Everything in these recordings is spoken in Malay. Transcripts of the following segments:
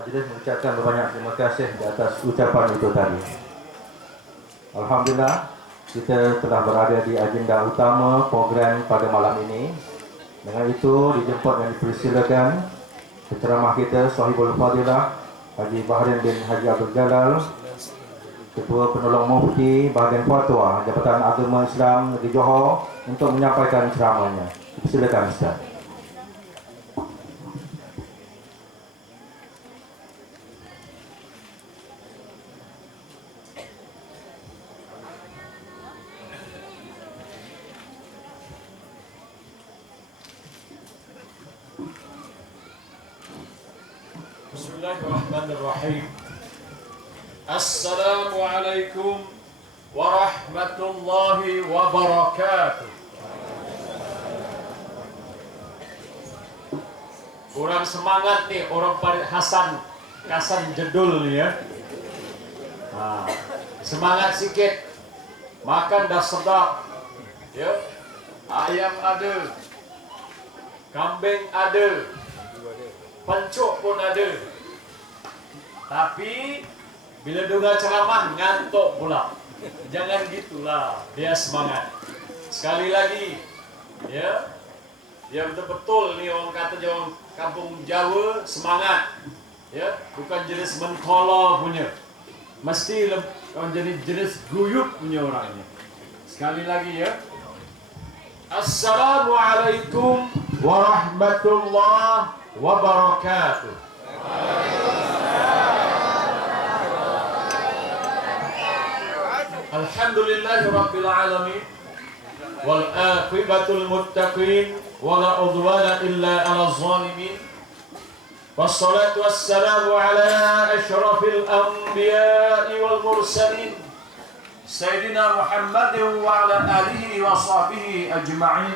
Majlis mengucapkan banyak terima kasih di atas ucapan itu tadi. Alhamdulillah, kita telah berada di agenda utama program pada malam ini. Dengan itu dijemput dan dipersilakan penceramah kita Sahibul Fadilah Haji Bahrin bin Haji Abdul Jalal, Ketua Penolong Mufti Bahagian Fatwa Jabatan Agama Islam Negeri Johor untuk menyampaikan ceramahnya. Silakan Ustaz. Bismillahirrahmanirrahim. Assalamualaikum warahmatullahi wabarakatuh. Kurang semangat nih orang pada Hasan jedul nih ya. Semangat sikit. Makan dah sedap. Ya. Ayam ada. Kambing ada. Pencuk pun ada. Tapi bila dengar ceramah ngantuk pula. Jangan gitulah, dia semangat. Sekali lagi, ya, dia betul-betul ni orang kata orang kampung Jawa semangat, ya, bukan jenis mentolo punya. Mesti orang jadi jenis guyup punya orangnya. Sekali lagi ya. Assalamualaikum warahmatullahi wabarakatuh. Alhamdulillahi rabbil alamin wal aqibatul muttaqin wala udwana illa 'alal zalimin. Wassalatu wassalamu ala asyrafil anbiya'i wal mursalin Sayyidina Muhammadin wa ala alihi wa sahbihi ajma'in.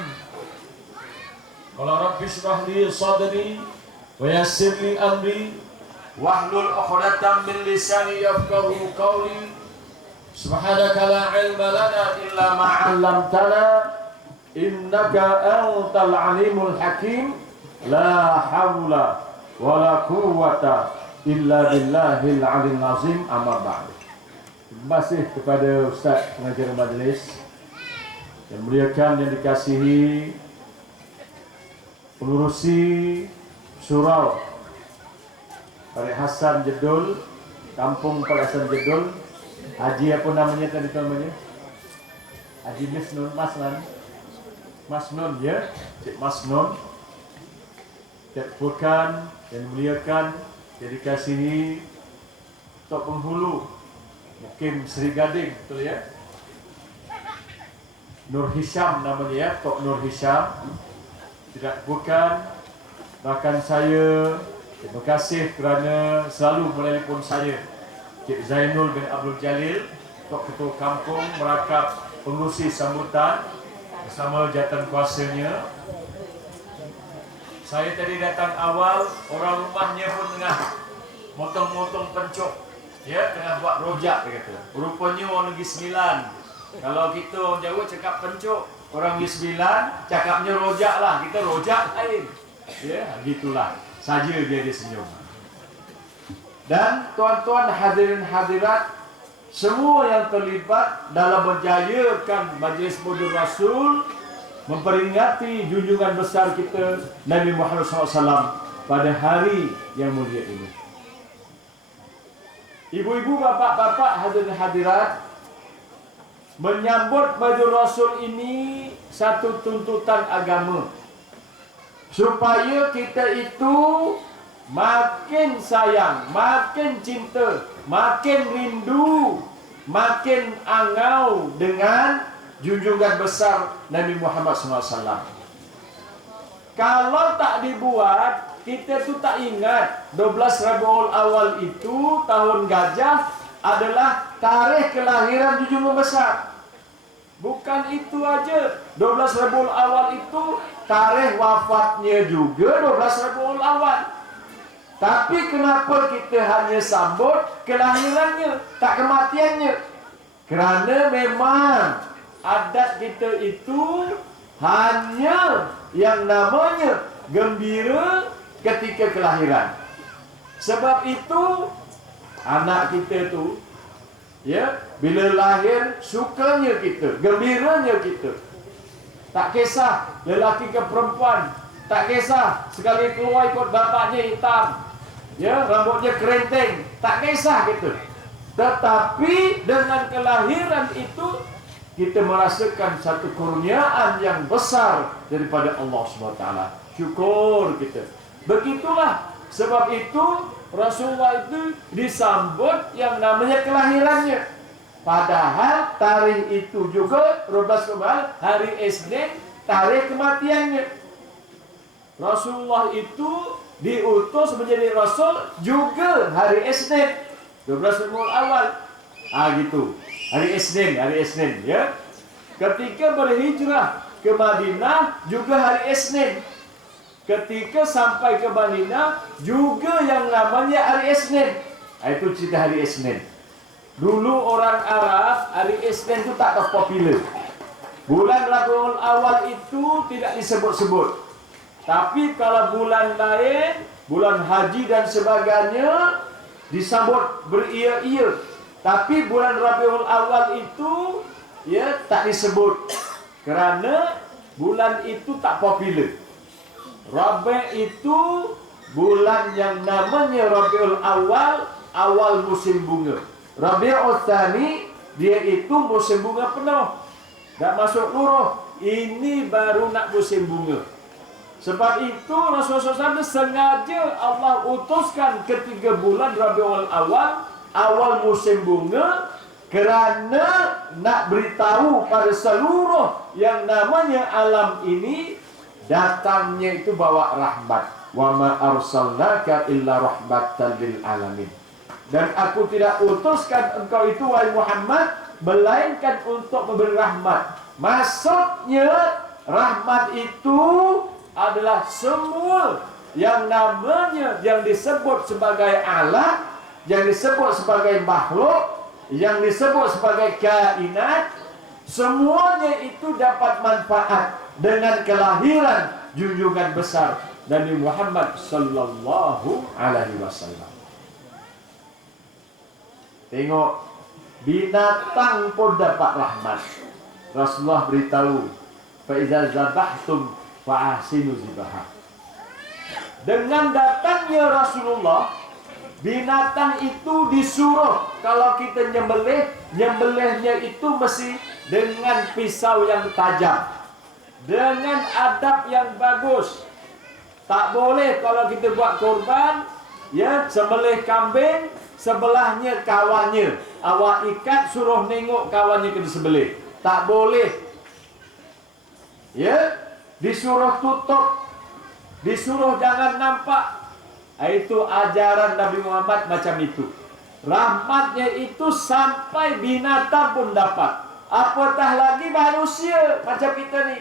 Qala rabbi shrah li sadri wa yassir li amri wahlul 'uqdatam min lisani yafqahu qawli. Subhanaka la ilma lana illa ma 'allamtana innaka antal alimul hakim. La haula wala quwwata illa billahil 'aliyyil azim. Amma ba'd. Terima kasih kepada Ustaz pengajar majlis yang muliakan, yang dikasihi pengurusi surau Pak Hasan Jedul, kampung Pak Hasan Jedul. Haji apa namanya tadi namanya? Haji Masnun ya, Cik Masnun. Cik Bukan yang muliakan, yang dikasihi Tok Penghulu, mungkin Sri Gading, betul ya? Nur Hisham namanya ya, Tok Nur Hisham. Tidak bukan, bahkan saya terima kasih kerana selalu menelpon saya. Cik Zainul bin Abdul Jalil, Tok Ketua Kampung Merakap, pengurusi sambutan bersama jawatan kuasanya. Saya tadi datang awal, orang rumahnya pun tengah motong-motong pencuk, ya, tengah buat rojak, dia kata. Rupanya orang Negeri Sembilan. Kalau kita orang Jawa cakap pencuk, orang Negeri Sembilan cakapnya rojak lah, kita rojak lain. Ya, gitulah. Saja dia senyum. Dan tuan-tuan hadirin hadirat, semua yang terlibat dalam berjayakan Majlis Maulid Rasul, memperingati junjungan besar kita Nabi Muhammad SAW pada hari yang mulia ini. Ibu-ibu, bapak-bapak, hadirin hadirat, menyambut Maulid Rasul ini satu tuntutan agama, supaya kita itu makin sayang, makin cinta, makin rindu, makin angau dengan junjungan besar Nabi Muhammad SAW. Kalau tak dibuat, kita tu tak ingat 12 Rabiul Awal itu tahun gajah adalah tarikh kelahiran junjungan besar. Bukan itu aja, 12 Rabiul Awal itu tarikh wafatnya juga 12 Rabiul Awal. Tapi kenapa kita hanya sambut kelahirannya, tak kematiannya? Kerana memang adat kita itu hanya yang namanya gembira ketika kelahiran. Sebab itu anak kita tu, ya, bila lahir sukanya kita, gembiranya kita. Tak kisah lelaki ke perempuan, tak kisah sekali keluar ikut bapaknya hitam, ya, rambutnya keriting, tak kisah gitu. Tetapi dengan kelahiran itu kita merasakan satu kurniaan yang besar daripada Allah SWT. Syukur kita. Begitulah, sebab itu Rasulullah itu disambut yang namanya kelahirannya. Padahal tarikh itu juga 12 Kemarin, hari Isnin, tarikh kematiannya. Rasulullah itu diutus menjadi Rasul juga hari Isnin, 12 Rabiul Awal. Gitu. Hari Isnin, ya. Ketika berhijrah ke Madinah juga hari Isnin. Ketika sampai ke Madinah juga yang namanya hari Isnin. Itu cerita hari Isnin. Dulu orang Arab hari Isnin itu tak popular. Bulan Rabiul Awal itu tidak disebut-sebut. Tapi kalau bulan lain, bulan haji dan sebagainya disambut beria-ia. Tapi bulan Rabiul Awal itu ya tak disebut kerana bulan itu tak popular. Rabi' itu bulan yang namanya Rabiul Awal, awal musim bunga. Rabiul Tsani dia itu musim bunga penuh. Tak masuk luruh. Ini baru nak musim bunga. Sebab itu Rasulullah SAW sengaja Allah utuskan ketiga bulan Rabiul Awal, awal musim bunga, kerana nak beritahu pada seluruh yang namanya alam ini datangnya itu bawa rahmat. Wa ma arsalnaka illa rahmatan lil alamin. Dan aku tidak utuskan engkau itu wahai Muhammad melainkan untuk memberi rahmat. Maksudnya rahmat itu adalah semua yang namanya yang disebut sebagai alat, yang disebut sebagai makhluk, yang disebut sebagai kainat, semuanya itu dapat manfaat dengan kelahiran junjungan besar Nabi Muhammad sallallahu alaihi wasallam. Tengok, binatang pun dapat rahmat. Rasulullah beritahu, fa iza zabahtum fa ahsinu zibahah. Dengan datangnya Rasulullah, binatang itu disuruh kalau kita nyembelih, nyembelihnya itu mesti dengan pisau yang tajam, dengan adab yang bagus. Tak boleh kalau kita buat korban, ya, sembelih kambing, sebelahnya kawannya, awak ikat suruh nengok kawannya ke disembelih. Tak boleh. Ya, disuruh tutup, disuruh jangan nampak. Itu ajaran Nabi Muhammad macam itu. Rahmatnya itu sampai binatang pun dapat. Apatah lagi manusia macam kita ni.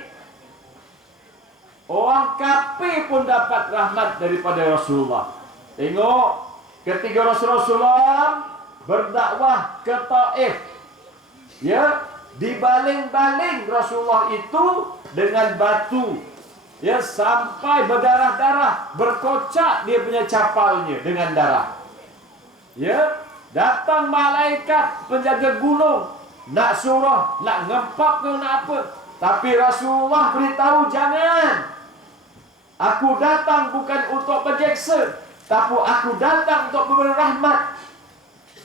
Orang kafir pun dapat rahmat daripada Rasulullah. Tengok, ketika Rasulullah berdakwah ke Taif, ya, dibaling-baling Rasulullah itu dengan batu, ya, sampai berdarah-darah, berkocak dia punya capalnya dengan darah. Ya, datang malaikat penjaga gunung nak suruh, nak ngempap ke nak apa, tapi Rasulullah beritahu jangan. Aku datang bukan untuk berjeksa, tapi aku datang untuk memberi rahmat.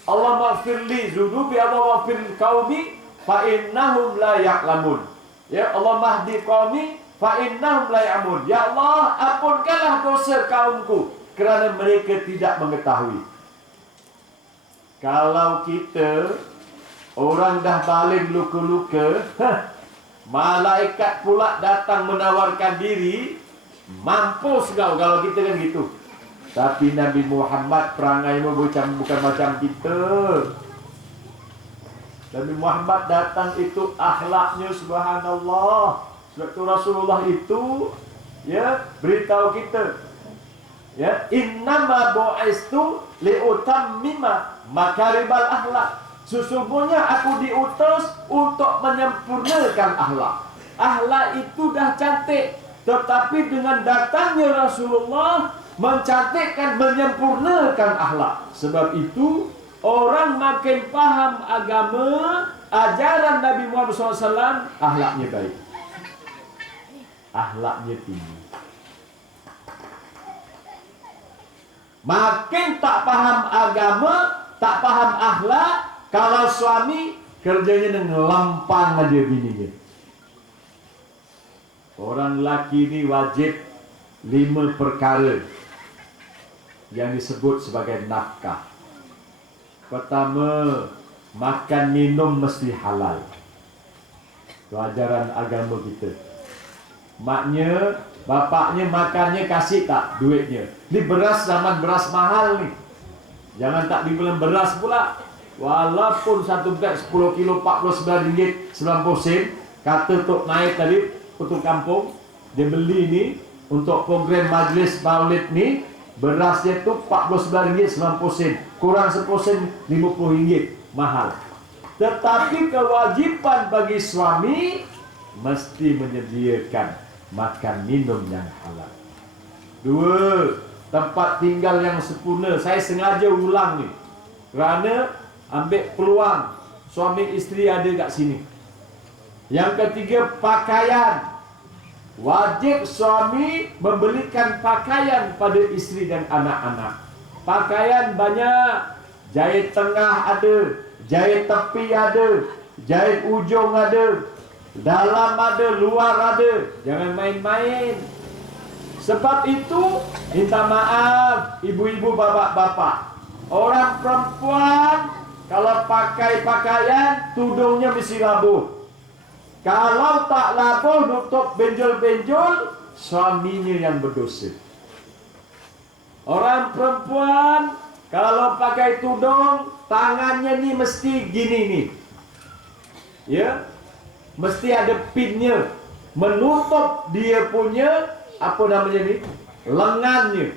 Allah maghfirli zunubi, Allah maghfirli qaumi fa innahum la ya'lamun. Ya Allah, mahdi qaumi fa innahum la ya'lamun. Ya Allah, ampunkanlah dosa kaumku kerana mereka tidak mengetahui. Kalau kita orang dah baling luka-luka, malaikat pula datang menawarkan diri, mampus kau kalau kita kan gitu. Tapi Nabi Muhammad perangainya bukan macam kita. Nabi Muhammad datang itu akhlaknya subhanallah. Sebab itu Rasulullah itu, ya, beritahu kita, ya, innama bu'istu liutammima makaribal akhlak. Sesungguhnya aku diutus untuk menyempurnakan akhlak. Akhlak itu dah cantik, tetapi dengan datangnya Rasulullah mencantikkan, menyempurnakan akhlak. Sebab itu orang makin paham agama, ajaran Nabi Muhammad SAW, akhlaknya baik, akhlaknya tinggi. Makin tak paham agama, tak paham akhlak, kalau suami kerjanya ngelampang aja bininya. Orang laki ini wajib 5 perkara yang disebut sebagai nafkah. Pertama, makan minum mesti halal. Itu ajaran agama kita. Maknya, bapaknya makannya kasih tak duitnya. Ini beras, zaman beras mahal nih. Jangan tak dibeli beras pula. Walaupun satu beg 10 kilo 49 ringgit 90 sen. Kata Tok Naik tadi, untuk kampung, dia beli ni untuk program majlis maulid ni, berasnya tu 49 ringgit 90 sen. Kurang 10 sen 50 ringgit. Mahal. Tetapi kewajiban bagi suami mesti menyediakan makan minum yang halal. 2, tempat tinggal yang sempurna. Saya sengaja ulang ni kerana ambil peluang suami isteri ada kat sini. Yang ketiga, pakaian. Wajib suami membelikan pakaian pada isteri dan anak-anak. Pakaian banyak. Jahit tengah ada, jahit tepi ada, jahit ujung ada, dalam ada, luar ada. Jangan main-main. Sebab itu, minta maaf ibu-ibu, bapak-bapak. Orang perempuan kalau pakai pakaian, tudungnya mesti labuh. Kalau tak labuh, nutup benjol-benjol, suaminya yang berdosa. Orang perempuan kalau pakai tudung, tangannya ni mesti gini nih. Ya, mesti ada pinnya, menutup dia punya apa namanya ni, lengannya.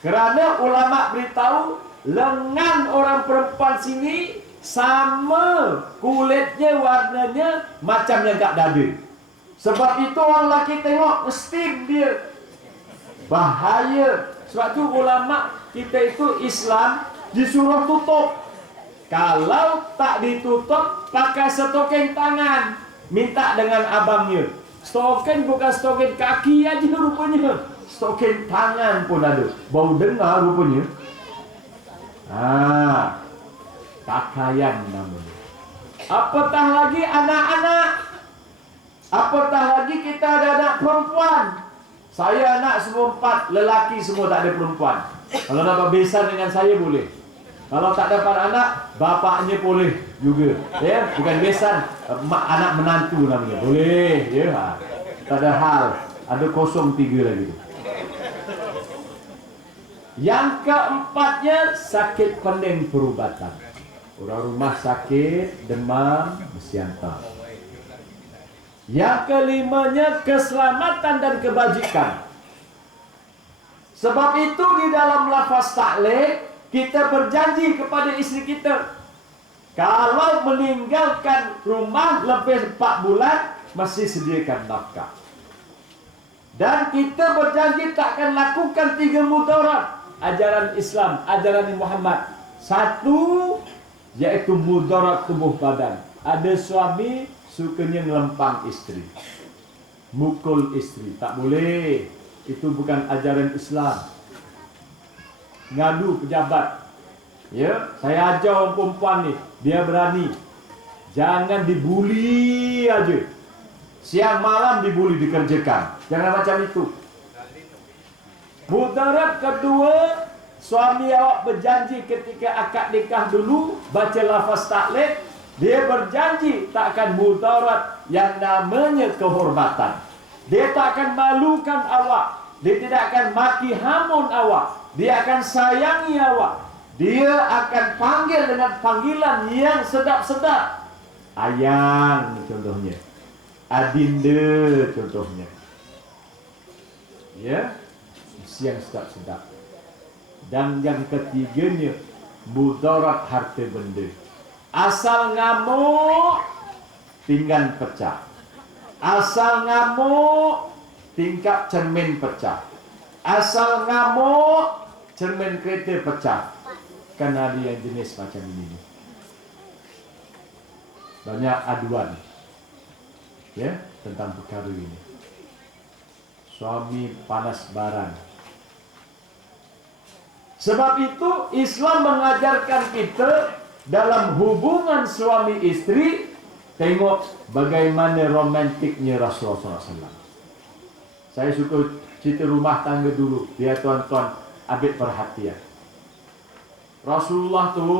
Kerana ulama beritahu lengan orang perempuan sini sama kulitnya, warnanya macam yang kat dada. Sebab itu orang lelaki tengok mesti dia bahaya. Sebab itu ulama kita itu Islam disuruh tutup. Kalau tak ditutup, pakai stoking tangan. Minta dengan abangnya. Stoking bukan stoking kaki aja rupanya. Stoking tangan pun ada. Bau dengar rupanya. Pakaian namanya. Apatah lagi anak-anak. Apatah lagi kita ada anak perempuan. Saya anak semua 4, lelaki semua, tak ada perempuan. Kalau dapat besan dengan saya boleh. Kalau tak dapat anak, bapaknya boleh juga. Ya, bukan besan, anak menantu namanya. Boleh, ya. Tak ada hal. Ada 03 lagi. Yang keempatnya, sakit pening perubatan. Orang rumah sakit, demam, mesti hantar. Yang kelimanya, keselamatan dan kebajikan. Sebab itu di dalam lafaz taklid, kita berjanji kepada isteri kita, kalau meninggalkan rumah lebih 4 bulan, mesti sediakan nafkah. Dan kita berjanji takkan lakukan 3 mudarat. Ajaran Islam, ajaran Muhammad. 1, yaitu mudarat tubuh badan. Ada suami sukanya ngelempang isteri, mukul isteri, tak boleh. Itu bukan ajaran Islam. Ngadu pejabat. Ya, saya ajar orang perempuan ni, dia berani. Jangan dibuli aja. Siang malam dibuli, dikerjakan. Jangan macam itu. Mudarat kedua, suami awak berjanji ketika akad nikah dulu, baca lafaz taklid, dia berjanji tak akan mudarat yang namanya kehormatan. Dia tak akan malukan awak. Dia tidak akan maki hamun awak. Dia akan sayangi awak. Dia akan panggil dengan panggilan yang sedap-sedap. Ayang contohnya. Adinda contohnya. Ya, yang sedap-sedap. Dan yang ketiganya, mudarat harta benda. Asal ngamuk, pinggan pecah. Asal ngamuk, tingkap cermin pecah. Asal ngamuk, cermin kereta pecah. Kan ada yang jenis macam ini. Banyak aduan ya tentang perkara ini. Suami panas baran. Sebab itu Islam mengajarkan kita dalam hubungan suami istri, tengok bagaimana romantiknya Rasulullah SAW. Saya suka cerita rumah tangga dulu, biar tuan-tuan ambil perhatian. Rasulullah tu,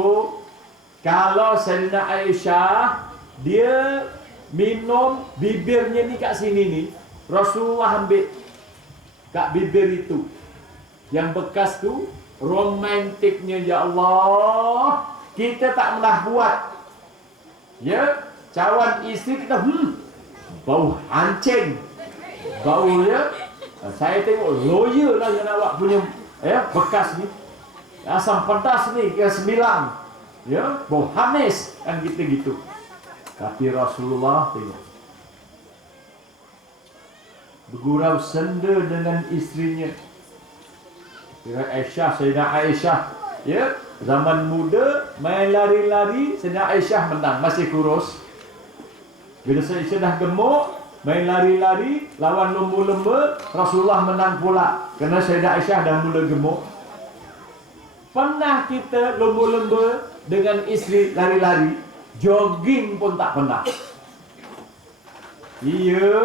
kalau Sayyidina Aisyah, dia minum bibirnya ni kat sini ni, Rasulullah ambil kat bibir itu. Yang bekas tu, romantiknya, ya Allah, kita tak pernah buat. Ya, cawan isteri kita, bau hancing, baunya. Saya tengok lawyer lah yang awak punya bekas ni, asam pedas ni ke 9, ya, bau hamis kan gitu. Tapi Rasulullah tengok bergurau senda dengan istrinya. Sayyidina Aisyah, ya, zaman muda main lari-lari, Sayyidina Aisyah menang, masih kurus. Bila Aisyah dah gemuk, main lari-lari lawan lembu-lembu, Rasulullah menang pula kerana Sayyidah Aisyah dah mula gemuk. Pernah kita lembu-lembu dengan isteri lari-lari, jogging pun tak pernah. Iya,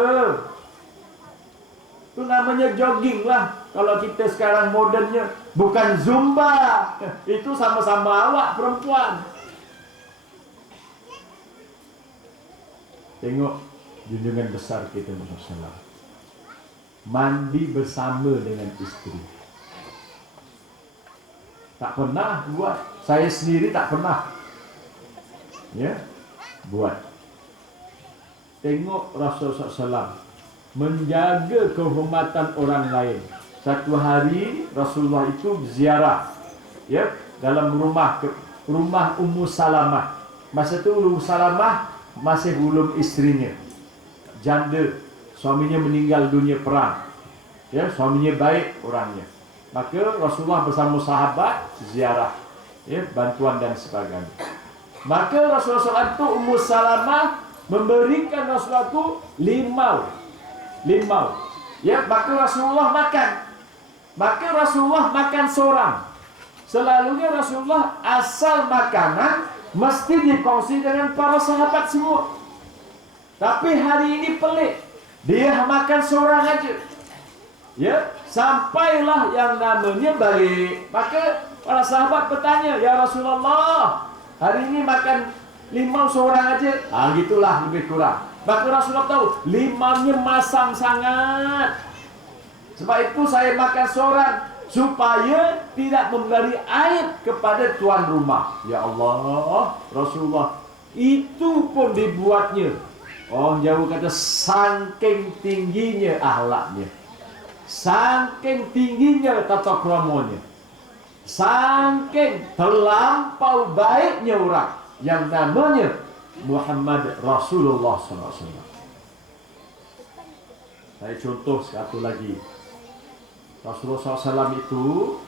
itu namanya jogging lah. Kalau kita sekarang modernnya, bukan zumba. Itu sama-sama awak perempuan. Tengok junjungan besar kita Rasulullah, mandi bersama dengan isteri. Tak pernah buat. Saya sendiri tak pernah, ya, buat. Tengok Rasulullah SAW menjaga kehormatan orang lain. Satu hari Rasulullah itu ziarah, ya, dalam rumah Ummu Salamah. Masa itu Ummu Salamah masih belum istrinya, janda, suaminya meninggal dunia perang, ya, suaminya baik orangnya. Maka Rasulullah bersama sahabat ziarah, ya, bantuan dan sebagainya. Maka Rasulullah itu Ummu Salamah memberikan Rasulullah itu limau, ya. Maka Rasulullah makan seorang. Selalunya Rasulullah asal makanan mesti dikongsi dengan para sahabat semua. Tapi hari ini pelik, dia makan seorang aja, ya. Sampailah yang namanya balik. Maka para sahabat bertanya, ya Rasulullah, hari ini makan limau seorang aja. Gitulah lebih kurang. Maka Rasulullah tahu limaunya masam sangat. Sebab itu saya makan seorang, supaya tidak memberi aib kepada tuan rumah. Ya Allah, Rasulullah itu pun dibuatnya. Orang Jawa kata saking tingginya akhlaknya, saking tingginya tata kramanya, saking terlampau baiknya orang yang namanya Muhammad Rasulullah SAW. Saya contoh satu lagi. Rasulullah SAW itu,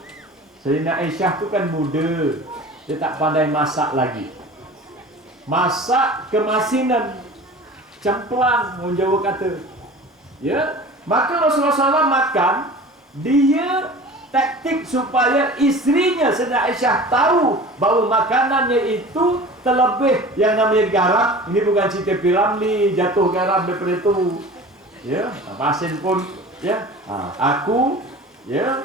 Sayyidina Aisyah itu kan muda, dia tak pandai masak lagi. Masak kemasinan, cemplang, orang Jawa kata, ya. Maka Rasulullah SAW makan, dia taktik supaya istrinya Sayyidina Aisyah tahu bahawa makanannya itu terlebih yang namanya garam. Ini bukan cerita Piramli, jatuh garam daripada itu, ya. Masin pun, ya, aku, ya,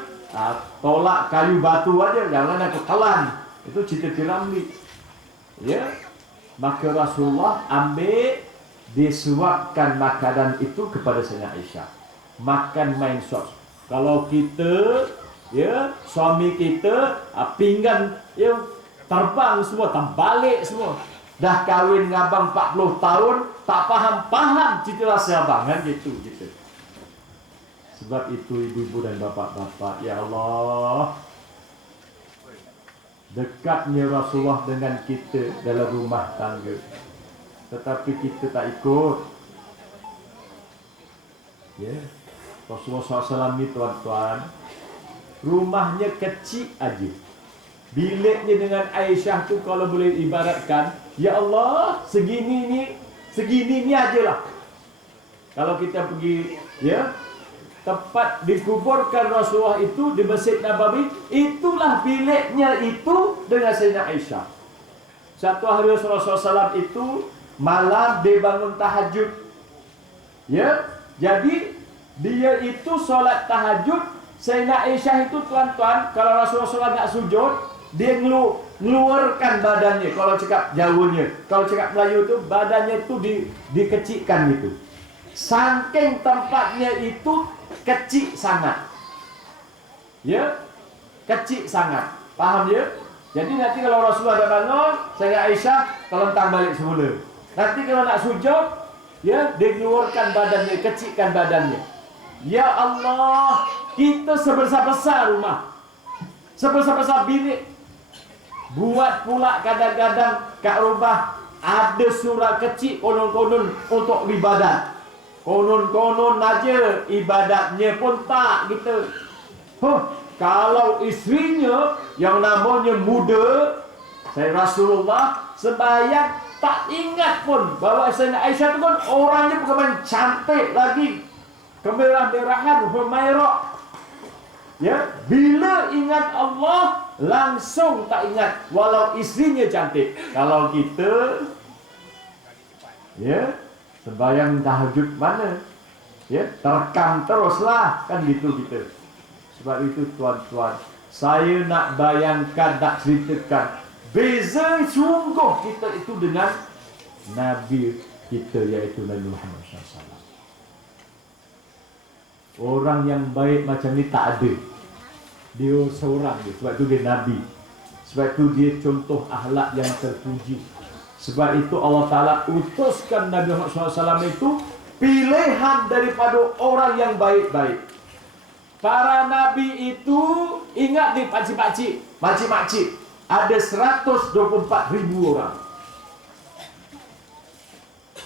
tolak kayu batu aja, jangan aku telan. Itu cerita Piramli, ya. Maka Rasulullah ambil, disuapkan makanan itu kepada Sayyidina Aisyah. Makan main suap. Kalau kita, ya, suami kita, pinggan, ya, terbang semua, terbalik semua. Dah kahwin dengan abang 40 tahun, tak faham cerita rahsia abang, kan gitu. Sebab itu ibu-ibu dan bapak-bapak, ya Allah, dekatnya Rasulullah dengan kita dalam rumah tangga, tetapi kita tak ikut, ya. Rasulullah SAW ni tuan-tuan, rumahnya kecil aja. Biliknya dengan Aisyah tu kalau boleh ibaratkan, ya Allah, segini ni aja lah. Kalau kita pergi, ya, tempat dikuburkan Rasulullah itu di Masjid Nabawi, itulah biliknya itu dengan Sayyidina Aisyah. Satu hari Rasulullah SAW itu malam dia bangun tahajud, ya, jadi dia itu solat tahajud. Sayyidina Aisyah itu tuan-tuan, kalau Rasulullah SAW nak sujud, dia ngeluarkan badannya. Kalau cakap Jawanya, kalau cakap Melayu itu badannya itu dikecilkan gitu. Saking tempatnya itu kecil sangat, ya, kecil sangat. Paham ya? Jadi nanti kalau Rasulullah ada bangun, Sayyidina Aisyah terlentang balik semula. Nanti kalau nak sujud, ya, dia keluarkan badannya, kecilkan badannya. Ya Allah, kita sebesar-besar rumah, sebesar-besar bilik. Buat pula kadang-kadang kat rumah ada surah kecil konon-konon untuk ibadat. Konon-konon aja ibadatnya pun tak gitu. Kalau istrinya yang namanya muda, saya Rasulullah sembahyang tak ingat pun bahawa Sayyidina Aisyah itu kan orangnya bukan cantik lagi, kemerah-merahan, Humairah. Ya, bila ingat Allah langsung tak ingat walau istrinya cantik. Kalau kita, ya, sembahyang tahajud mana, ya, terekam teruslah, kan gitu kita. Sebab itu tuan-tuan, saya nak bayangkan, nak ceritakan beza sungguh kita itu dengan Nabi kita, iaitu Nabi Muhammad SAW. Orang yang baik macam ni tak ada. Dia seorang dia. Sebab itu dia Nabi. Sebab itu dia contoh akhlak yang terpuji. Sebab itu Allah Ta'ala utuskan Nabi Muhammad SAW itu pilihan daripada orang yang baik-baik. Para Nabi itu, ingat di pakcik-pakcik, makcik-makcik, ada 124.000 orang.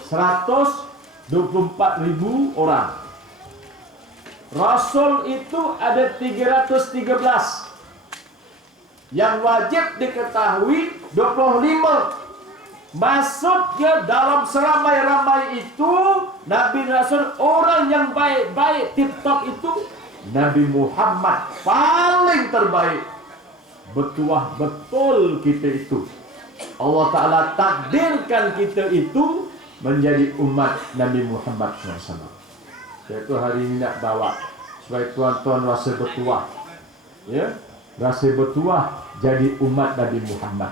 124.000 orang. Rasul itu ada 313. Yang wajib diketahui 25. Maksudnya dalam seramai-ramai itu, Nabi Rasul orang yang baik-baik tip-top itu Nabi Muhammad paling terbaik. Betuah betul kita itu. Allah Ta'ala takdirkan kita itu menjadi umat Nabi Muhammad SAW. Itu hari ini nak bawa supaya tuan-tuan rasa bertuah, ya, rasa bertuah jadi umat Nabi Muhammad.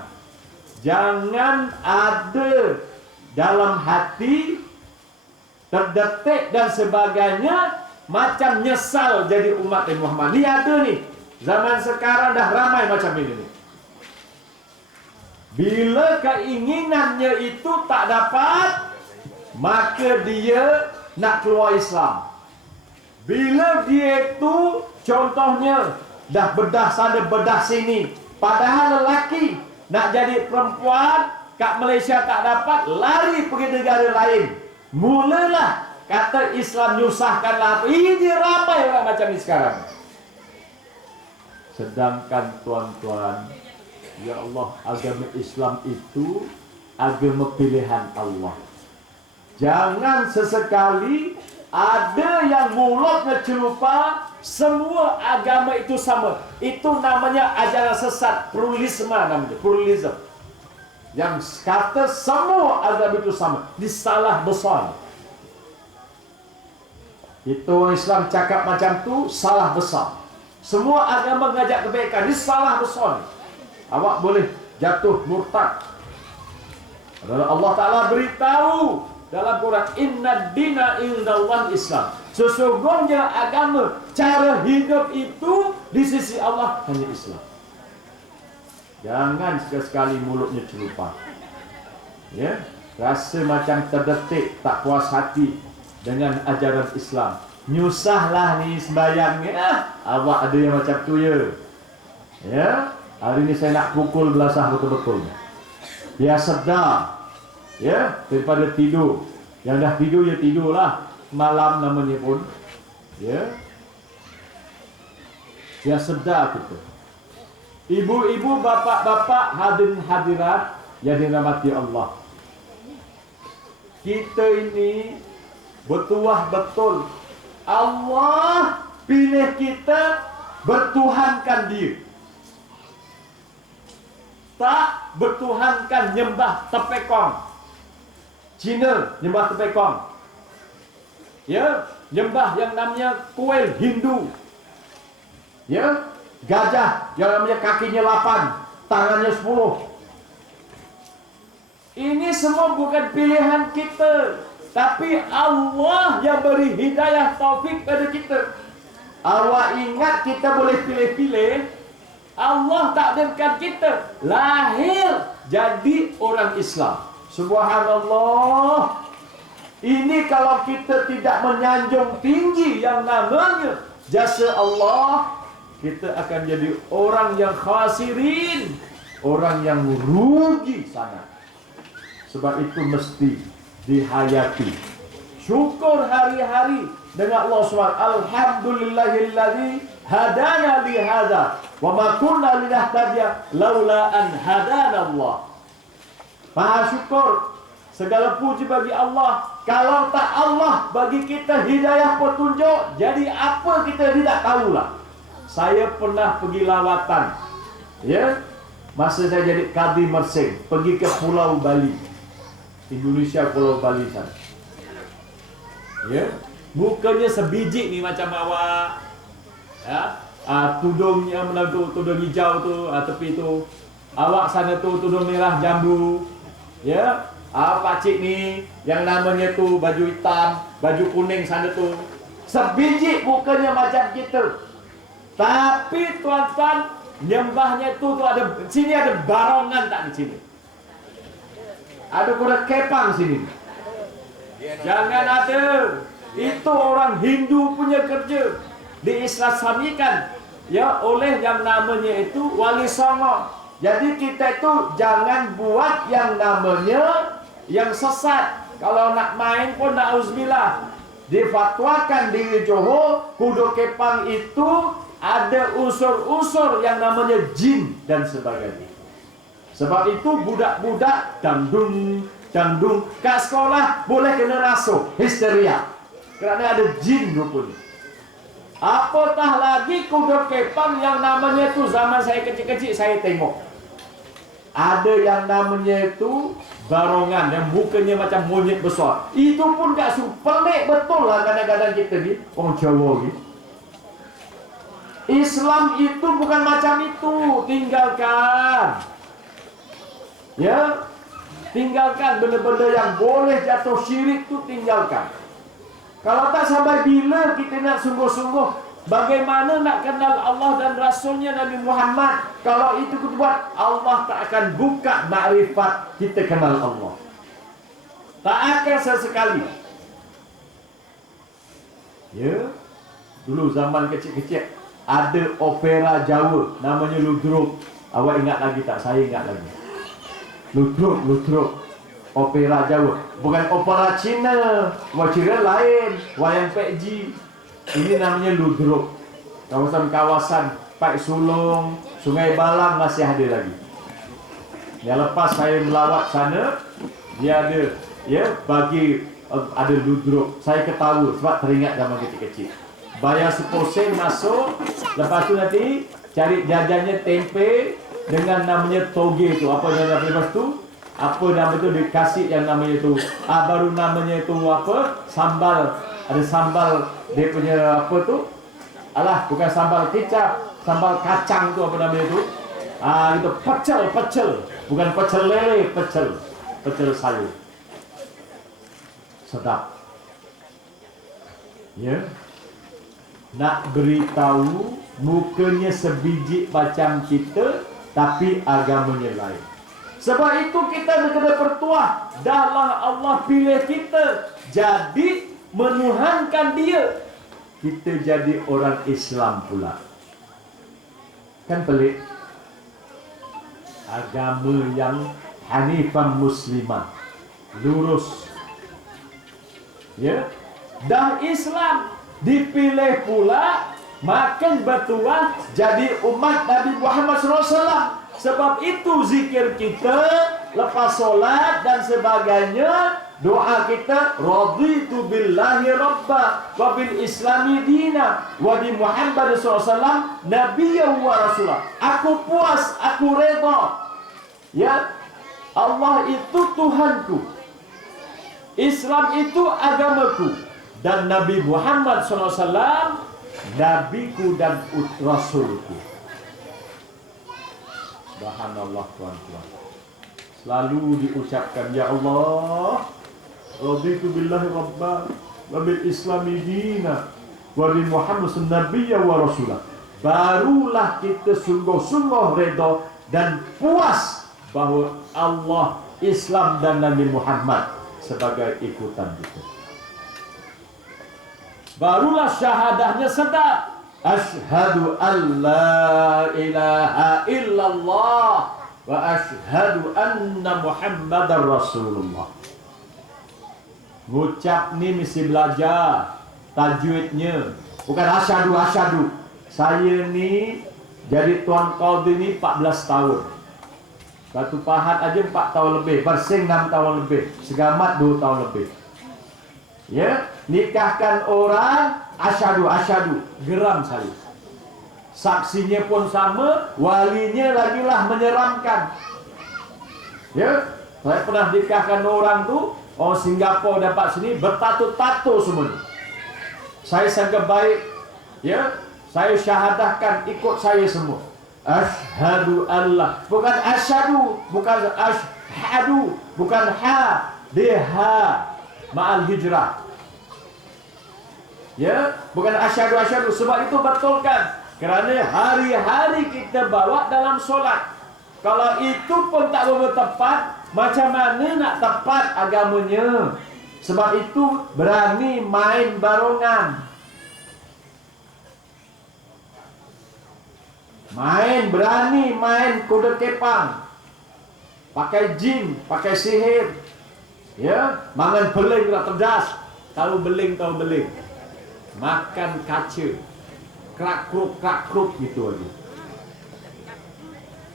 Jangan ada dalam hati terdetik dan sebagainya macam nyesal jadi umat Nabi Muhammad. Ni ada ni, zaman sekarang dah ramai macam ini nih. Bila keinginannya itu tak dapat, maka dia nak keluar Islam. Bila dia itu contohnya dah bedah sana bedah sini, padahal lelaki nak jadi perempuan kat Malaysia tak dapat, lari pergi negara lain. Mulalah kata Islam nyusahkanlah. Ini ramai orang macam ni sekarang. Sedangkan tuan-tuan, ya Allah, agama Islam itu agama pilihan Allah. Jangan sesekali ada yang mulutnya celupa, semua agama itu sama. Itu namanya ajaran sesat, pluralisme namanya, pluralism. Yang kata semua agama itu sama, disalah besar. Itu orang Islam cakap macam tu, salah besar. Semua agama mengajak kebaikan, ini salah besar. Awak boleh jatuh murtad. Allah Ta'ala beritahu dalam Quran, inna dina indallah Islam. Sesungguhnya agama, cara hidup itu di sisi Allah hanya Islam. Jangan sekali-sekali mulutnya celupa, ya, rasa macam terdetik, tak puas hati dengan ajaran Islam. Nyusahlah ni sembahyangnya. Awak ada yang macam tu ya. Ya, hari ni saya nak pukul belasah betul-betul. Biar sedar, ya, daripada tidur. Yang dah tidur ya tidurlah, malam namanya pun, ya. Biar sedar kita. Ibu-ibu, bapak-bapak, hadirin hadirat yang dirahmati Allah. Kita ini bertuah betul. Allah pilih kita bertuhankan dia. Tak bertuhankan nyembah tepekong. Cina nyembah tepekong. Ya, nyembah yang namanya kuil Hindu. Ya, gajah yang namanya kakinya 8, tangannya 10. Ini semua bukan pilihan kita, tapi Allah yang beri hidayah taufik pada kita. Awak ingat kita boleh pilih-pilih. Allah takdirkan kita lahir jadi orang Islam. Subhanallah. Ini kalau kita tidak menyanjung tinggi yang namanya jasa Allah, kita akan jadi orang yang khasirin, orang yang rugi sangat. Sebab itu mesti dihayati. Syukur hari-hari dengan Allah SWT. Alhamdulillahilladzi hadana li hadza wa ma kunna linahtadiya laula an hadana Allah. Maha syukur, segala puji bagi Allah. Kalau tak Allah bagi kita hidayah petunjuk, jadi apa kita tidak tahulah. Saya pernah pergi lawatan, ya, masa saya jadi Kadi Mersing, pergi ke Pulau Bali, Indonesia, Pulau Bali sana. Ya, mukanya sebiji ni macam awak, ya, tudungnya menantu tudung hijau tu, tepi tu, awak sana tu tudung merah jambu, ya. Pakcik ni yang namanya tu baju hitam, baju kuning sana tu, sebiji mukanya macam kita. Tapi tuan-tuan, nyembahnya tu ada sini, ada barongan tak di sini? Ada kuda kepang sini. Jangan ada. Itu orang Hindu punya kerja. Diislamikan ya oleh yang namanya itu Wali Songo. Jadi kita itu jangan buat yang namanya yang sesat. Kalau nak main pun na'udzubillah. Difatwakan di Johor, kuda kepang itu ada unsur-unsur yang namanya jin dan sebagainya. Sebab itu budak-budak dangdung kat sekolah boleh kena rasuk, histeria, kerana ada jin rupanya. Apatah lagi kuda kepang yang namanya itu zaman saya kecil-kecil saya tengok. Ada yang namanya itu barongan yang mukanya macam monyet besar. Itu pun gak pelik betul lah kadang-kadang kita ni orang Jawa ni. Islam itu bukan macam itu, tinggalkan. Ya, tinggalkan benda-benda yang boleh jatuh syirik itu tinggalkan. Kalau tak sampai bila kita nak sungguh-sungguh, bagaimana nak kenal Allah dan Rasulnya Nabi Muhammad? Kalau itu kita buat, Allah tak akan buka makrifat kita kenal Allah. Tak akan sesekali. Ya, dulu zaman kecil-kecil ada opera Jawa namanya Ludruk. Awak ingat lagi tak? Saya ingat lagi. Ludruk. Opera Jawa. Bukan opera Cina. Wacira lain. Wayang Pek Ji. Ini namanya Ludruk. Kawasan-kawasan Pak Sulung, Sungai Balang masih ada lagi. Yang lepas saya melawat sana, dia ada, ya, bagi ada Ludruk. Saya ketawa sebab teringat zaman kecil-kecil. Bayar 10 sen masuk, lepas tu nanti cari jajannya tempe dengan namanya toge tu. Apa nama lepas tu? Apa nama tu dikasih yang namanya tu? Baru namanya tu apa? Sambal. Ada sambal dia punya apa tu? Alah, bukan sambal kicap, sambal kacang tu apa namanya tu? Itu pecel. Bukan pecel lele, pecel sayur. Sedap. Ya. Nak beritahu mukanya sebiji macam kita, tapi agamanya lain. Sebab itu kita kena bertuah. Dahlah Allah pilih kita jadi menuhankan dia. Kita jadi orang Islam pula. Kan pelik. Agama yang Hanifah Muslimah, lurus. Ya. Dah Islam dipilih pula makin bertuah jadi umat Nabi Muhammad SAW. Sebab itu zikir kita lepas solat dan sebagainya, doa kita raditu billahi rabba wa bil islami dina wa bi Muhammad SAW nabiyyan wa rasulah. Aku puas, aku redha. Ya, Allah itu Tuhanku, Islam itu agamaku, dan Nabi Muhammad SAW nabiku dan rasulku. Subhanallah tuan-tuan. Selalu diucapkan, ya Allah, raditu billahi rabba wa bil islami dina wa bi Muhammad nabiyya wa rasulah. Barulah kita sungguh-sungguh redha dan puas bahawa Allah, Islam dan Nabi Muhammad sebagai ikutan kita. Barulah syahadahnya sedap. Asyhadu an la ilaha illallah wa asyhadu anna Muhammadar Rasulullah. Ngucap ni mesti belajar tajwidnya. Bukan asyhadu. Saya ni jadi tuan qadhi ni 14 tahun. Batu Pahat aja 4 tahun lebih, Bersing 6 tahun lebih, Segamat 2 tahun lebih. Ya, nikahkan orang asyhadu, geram saya. Saksinya pun sama, walinya lagilah menyeramkan. Ya, saya pernah nikahkan orang tu, orang Singapura dapat sini bertato-tato semua. Saya sangat baik, ya, saya syahadahkan ikut saya semua. Asyhadu Allah, bukan asyhadu, bukan ashhadu, bukan ha, dia ha ma'al hijrah. Ya, bukan asyhadu. Sebab itu betulkan, kerana hari-hari kita bawa dalam solat. Kalau itu pun tak bertepat, macam mana nak tepat agamanya? Sebab itu berani main barongan. Berani main kuda kepang, pakai jin, pakai sihir, ya, mangan beling tak terdas, tahu beling, makan kaca, krak gitu aja.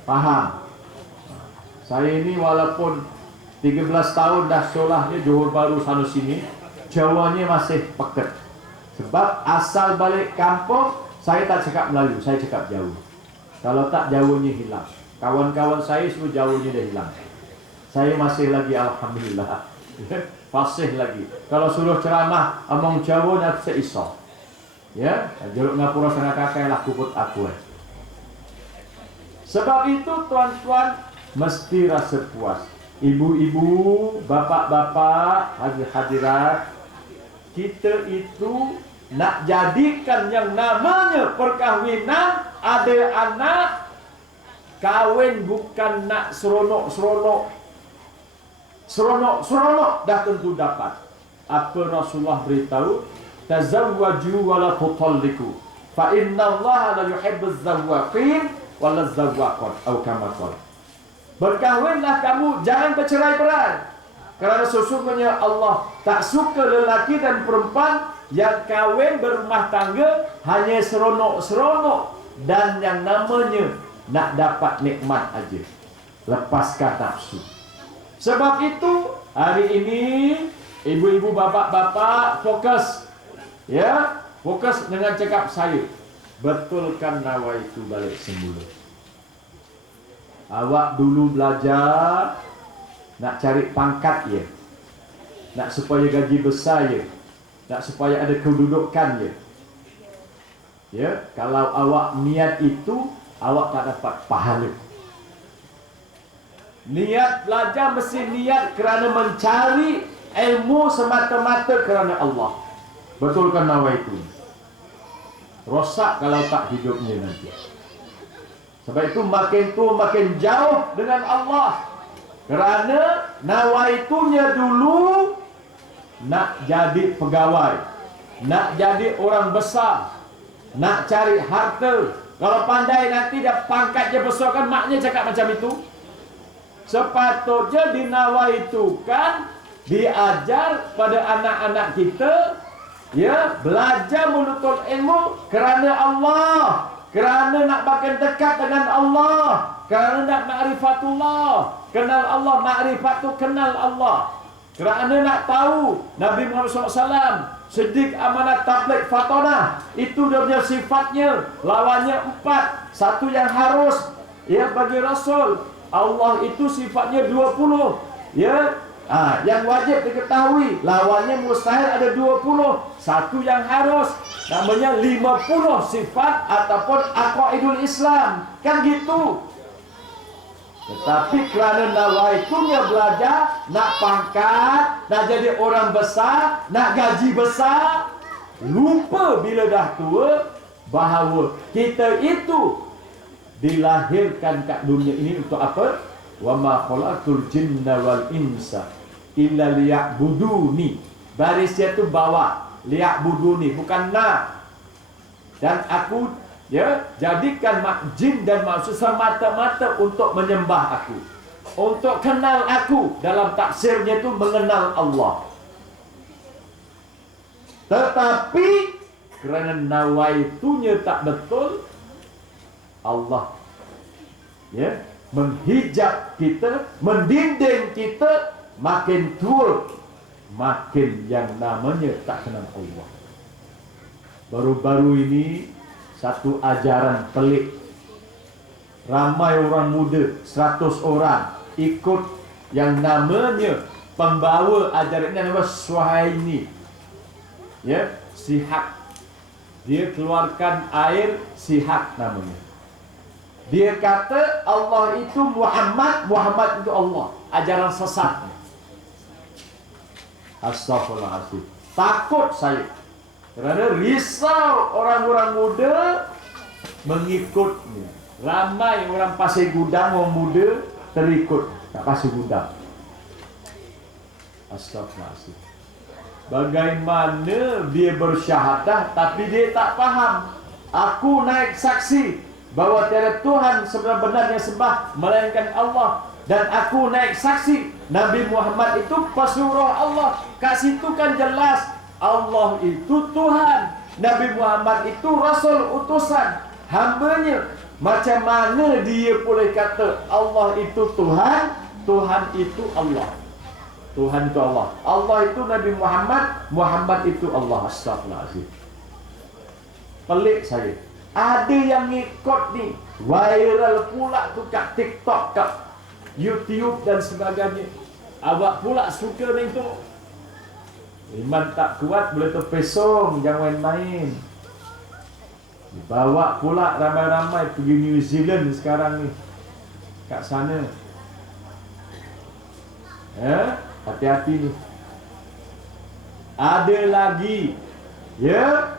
Faham? Saya ini walaupun 13 tahun dah sekolahnya Johor Bahru sana sini, Jawanya masih peket. Sebab asal balik kampung, saya tak cakap Melayu, saya cakap Jawa. Kalau tak, Jawanya hilang. Kawan-kawan saya semua Jawanya dah hilang. Saya masih lagi alhamdulillah. Fasih lagi. Kalau suruh ceramah omong Jawa nak seiso. Ya, jeruk ngapura sana kakek lah kuput aku. Sebab itu tuan-tuan mesti rasa puas. Ibu-ibu, bapak-bapak, hadirat, kita itu nak jadikan yang namanya perkahwinan, ada anak, kahwin bukan nak seronok dah tentu dapat. Apa Rasulullah beritahu? Tazawwaju wa la tutalliqu fa innallaha la yuhibbuz zawwaqin wa la zawwaqat atau kama qala. Berkahwinlah kamu, jangan bercerai-berai. Kerana sesungguhnya Allah tak suka lelaki dan perempuan yang kahwin berumah tangga hanya seronok dan yang namanya nak dapat nikmat aja. Lepaskan nafsu. Sebab itu hari ini ibu-ibu, bapak-bapak fokus. Ya, fokus dengan cakap saya. Betulkan nawa itu balik semula. Awak dulu belajar nak cari pangkat ya, nak supaya gaji besar ya, nak supaya ada kedudukan ya. Ya, kalau awak niat itu, awak tak dapat pahala. Niat belajar mesti niat kerana mencari ilmu semata-mata kerana Allah. Betulkan nawa itu. Rosak kalau tak hidupnya nanti. Sebab itu makin tua makin jauh dengan Allah. Kerana nawaitunya dulu nak jadi pegawai, nak jadi orang besar, nak cari harta. Kalau pandai nanti dah pangkatnya besar kan, maknya cakap macam itu. Sepatutnya dinawaitukan, diajar pada anak-anak kita Ya, belajar menuntut ilmu kerana Allah, kerana nak makin dekat dengan Allah, kerana nak ma'rifatullah. Kenal Allah, ma'rifat tu kenal Allah. Kerana nak tahu Nabi Muhammad SAW, Siddiq, amanat, tabligh, fatonah, itu dia punya sifatnya. Lawannya 4. Satu yang harus, ya, bagi Rasul. Allah itu sifatnya 20. Ya, yang wajib diketahui, lawannya mustahil ada 20. Satu yang harus, namanya 50 sifat ataupun aqaidul Islam. Kan gitu. Tetapi kerana nawaitunya belajar, nak pangkat, nak jadi orang besar, nak gaji besar, lupa bila dah tua bahawa kita itu dilahirkan kat dunia ini untuk apa? Wa ma khalaqtul jinna wal insa illa liya'buduni. Barisnya tu bawah, liya'buduni, bukan na. Dan aku, ya, jadikan jin dan manusia semata-mata untuk menyembah aku, untuk kenal aku. Dalam tafsirnya itu mengenal Allah. Tetapi kerana nawaitunya tak betul, Allah, ya, menghijab kita, mendinding kita. Makin tua, makin yang namanya tak kenal Allah. Baru-baru ini satu ajaran pelik. Ramai orang muda, 100 orang ikut yang namanya pembawa ajaran ini, nama Suhaimi. Ya, Sihak. Dia keluarkan air Sihak namanya. Dia kata Allah itu Muhammad, Muhammad itu Allah. Ajaran sesat. Astaghfirullahaladzim. Takut saya, kerana risau orang-orang muda mengikutnya. Ramai orang Pasir Gudang, orang muda terikut kat Pasir Gudang. Astaghfirullahaladzim. Bagaimana dia bersyahadah tapi dia tak faham. Aku naik saksi bahawa tiada Tuhan sebenar-benar yang sembah melainkan Allah. Dan aku naik saksi Nabi Muhammad itu pesuruh Allah. Kat situ kan jelas Allah itu Tuhan, Nabi Muhammad itu Rasul utusan, hambanya. Macam mana dia boleh kata Allah itu Tuhan, Tuhan itu Allah? Tuhan itu Allah, Allah itu Nabi Muhammad, Muhammad itu Allah. Astagfirullahaladzim. Pelik saya. Ada yang ngikut ni, viral pula tu kat TikTok, kat YouTube dan sebagainya. Awak pula suka ni tu. Iman tak kuat boleh terpesong, jangan main-main. Bawa pula ramai-ramai pergi New Zealand sekarang ni, kat sana. Hati-hati ni. Ada lagi, ya,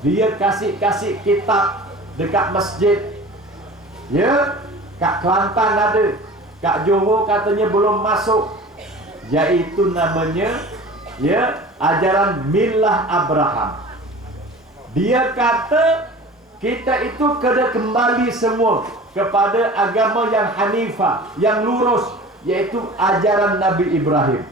dia kasih kitab dekat masjid. Ya, kat Kelantan ada, kat Johor katanya belum masuk, iaitu namanya, ya, ajaran Millah Abraham. Dia kata kita itu kena kembali semua kepada agama yang hanifah, yang lurus, iaitu ajaran Nabi Ibrahim.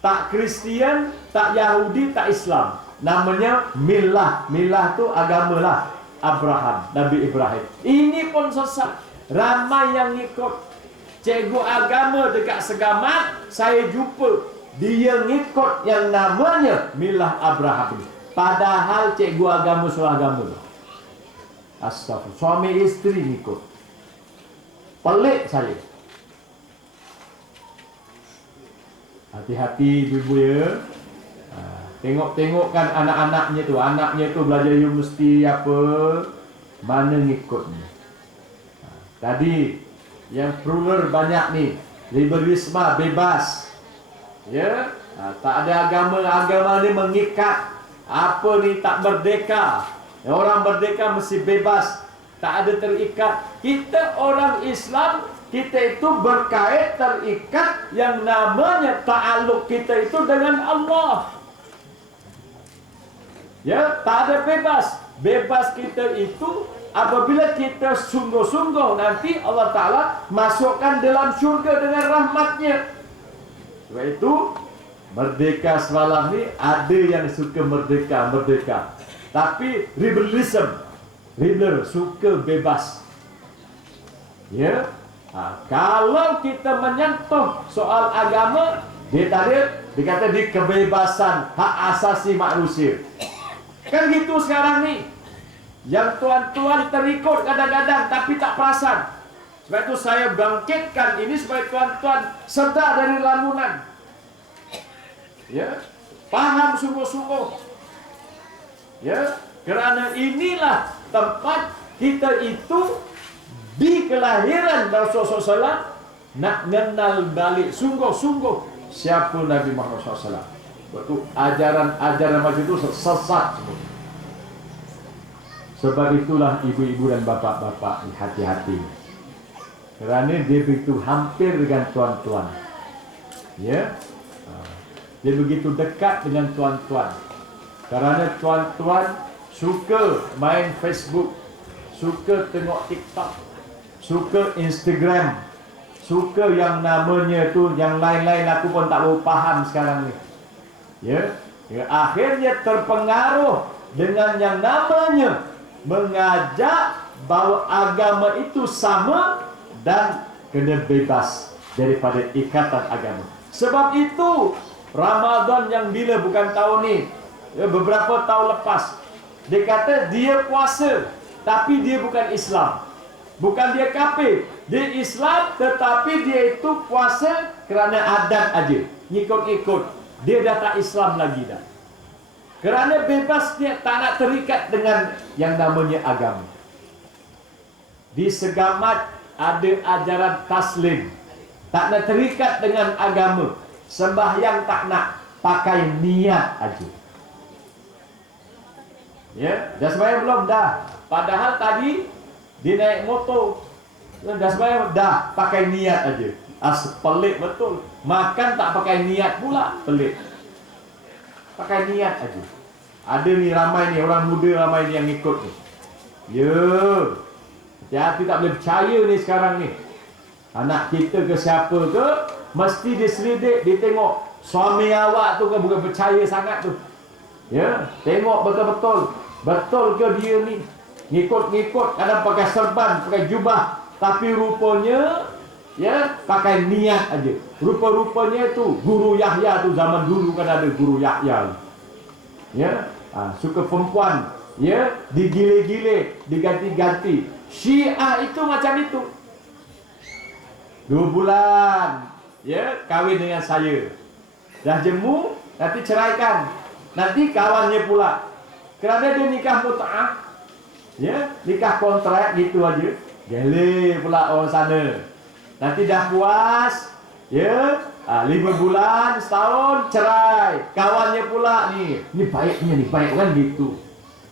Tak Kristian, tak Yahudi, tak Islam. Namanya Millah. Millah tu agama lah Abraham, Nabi Ibrahim. Ini pun sesat. Ramai yang ikut. Cikgu agama dekat Segamat, saya jumpa dia ngikut yang namanya Millah Abraham. Padahal cikgu agama surah agama. Astagfirullah. Suami isteri ngikut. Pelik saya. Hati-hati ibu ya. Tengok-tengok kan anak-anaknya tu belajar universiti apa, mana ngikutnya. Tadi yang plural banyak ni, liberalisme bebas. Ya, tak ada agama ni mengikat. Apa ni tak merdeka. Orang merdeka mesti bebas, tak ada terikat. Kita orang Islam, kita itu berkait, terikat, yang namanya ta'aluk kita itu dengan Allah. Ya, tak ada bebas. Bebas kita itu apabila kita sungguh-sungguh, nanti Allah Ta'ala masukkan dalam syurga dengan rahmatnya. Sebab itu Merdeka semalam ni ada yang suka merdeka, tapi rebel suka bebas. Ya, kalau kita menyentuh soal agama, dia kata di kebebasan hak asasi manusia. Kan gitu sekarang ni. Yang tuan-tuan terikut kadang-kadang tapi tak perasan. Sebab itu saya bangkitkan ini supaya tuan-tuan sedar dari lamunan. Ya, paham sungguh-sungguh. Ya, kerana inilah tempat kita itu di kelahiran Rasulullah SAW nak kenal balik sungguh-sungguh siapa Nabi Muhammad SAW. Betul, ajaran-ajaran macam itu sesat semua. Sebab itulah ibu-ibu dan bapa-bapa hati-hati. Kerana dia begitu hampir dengan tuan-tuan. Ya. Dia begitu dekat dengan tuan-tuan. Kerana tuan-tuan suka main Facebook, suka tengok TikTok, suka Instagram, suka yang namanya tu, yang lain-lain aku pun tak boleh faham sekarang ni. Ya. Akhirnya terpengaruh dengan yang namanya mengajak bahawa agama itu sama dan kena bebas daripada ikatan agama. Sebab itu Ramadan yang bila bukan tahun ni, ya, beberapa tahun lepas, dia kata dia puasa tapi dia bukan Islam. Bukan dia kafir, dia Islam tetapi dia itu puasa kerana adat aja, ngikut-ngikut. Dia dah tak Islam lagi dah. Kerana bebas dia tak nak terikat dengan yang namanya agama. Di Segamat ada ajaran taslim, tak nak terikat dengan agama. Sembahyang tak nak, pakai niat aja. Ya, dah sembahyang belum? Dah. Padahal tadi dia naik motor, dah sembahyang, dah pakai niat aja. Pelik betul. Makan tak pakai niat pula, pelik. Pakai niat aja. Ada ni ramai ni orang muda ramai ni yang ikut ni. Ya. Hati-hati tak boleh percaya ni sekarang ni. Anak kita ke siapa ke, mesti dia selidik, dia tengok suami awak tu kan bukan percaya sangat tu. Ya, tengok betul-betul. Betul ke dia ni? Ngikut-ngikut, kadang pakai serban, pakai jubah, tapi rupanya ya pakai niat aja. Rupa-rupanya tu guru Yahya tu, zaman dulu kan ada guru Yahya. Ya, suka perempuan, ya, digile-gile, diganti-ganti. Syiah itu macam itu. 2 bulan, ya, kahwin dengan saya. Dah jemu, nanti ceraikan. Nanti kawannya pula. Kerana dia nikah mut'ah, ya, nikah kontrak gitu aja. Gele pula orang sana. Nanti dah puas, ya, 5 bulan, setahun, cerai. Kawannya pula ni baiknya ni, baik kan gitu.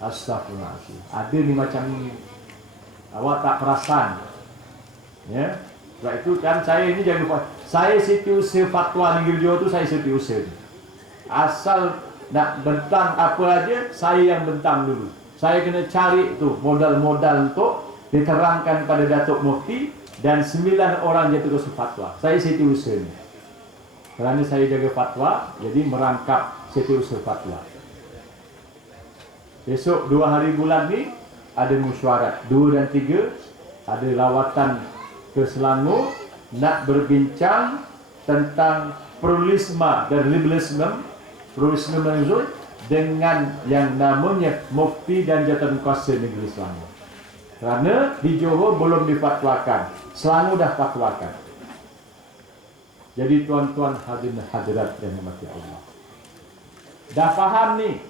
Astagfirullahaladzim. Ada ni macam ni. Awak tak perasan. Ya. Sebab itu kan saya ini jangan lupa. Saya setiausaha fatwa negeri Johor tu, saya setiausaha. Asal nak bentang apa aja, saya yang bentang dulu. Saya kena cari tu modal-modal untuk diterangkan pada Datuk Mufti dan 9 orang jatuh ke fatwa. Saya setiausaha ni. Kerana saya jaga fatwa, jadi merangkap setiausaha fatwa. Besok 2 hari bulan ni ada mesyuarat 2 dan 3, ada lawatan ke Selangor nak berbincang tentang pluralisme dan liberalisme, dengan yang namanya Mufti dan Jawatankuasa Negeri Selangor. Kerana di Johor belum difatwakan, Selangor dah fatwakan. Jadi tuan-tuan hadirin hadirat yang dirahmati Allah, dah faham ni,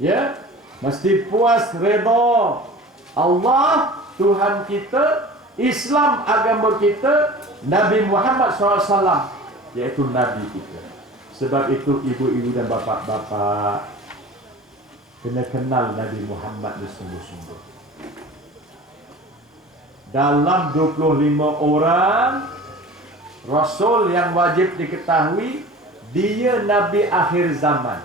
ya, mesti puas redha Allah Tuhan kita, Islam agama kita, Nabi Muhammad SAW iaitu Nabi kita. Sebab itu ibu-ibu dan bapa-bapa kena kenal Nabi Muhammad ni sungguh-sungguh. Dalam 25 orang Rasul yang wajib diketahui, dia Nabi akhir zaman.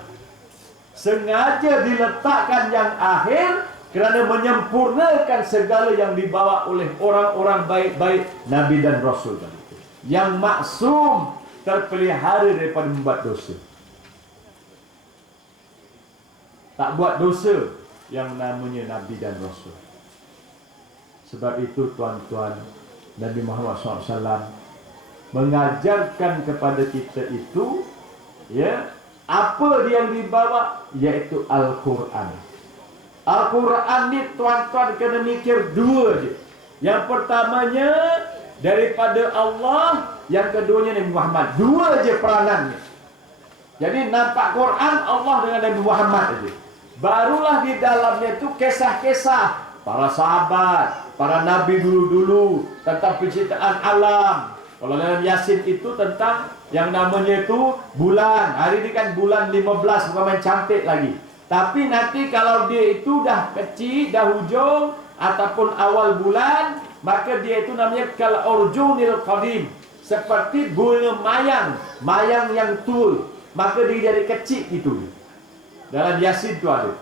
Sengaja diletakkan yang akhir kerana menyempurnakan segala yang dibawa oleh orang-orang baik-baik Nabi dan Rasul. Yang maksum, terpelihara daripada membuat dosa. Tak buat dosa yang namanya Nabi dan Rasul. Sebab itu tuan-tuan, Nabi Muhammad SAW mengajarkan kepada kita itu, ya, apa yang dibawa, iaitu Al-Quran. Al-Quran ni tuan-tuan kena mikir dua je. Yang pertamanya daripada Allah, yang keduanya Nabi Muhammad. Dua je peranannya. Jadi nampak Quran Allah dengan Nabi Muhammad aja. Barulah di dalamnya itu kisah-kisah para sahabat, para nabi dulu-dulu tentang penciptaan alam. Kalau dalam Yasin itu tentang yang namanya itu bulan. Hari ini kan bulan 15, bukan main cantik lagi. Tapi nanti kalau dia itu dah kecil, dah hujung ataupun awal bulan, maka dia itu namanya kal urjunil qadim, seperti bunga mayang yang tua. Maka dia jadi kecil itu. Dalam Yasin tu ada.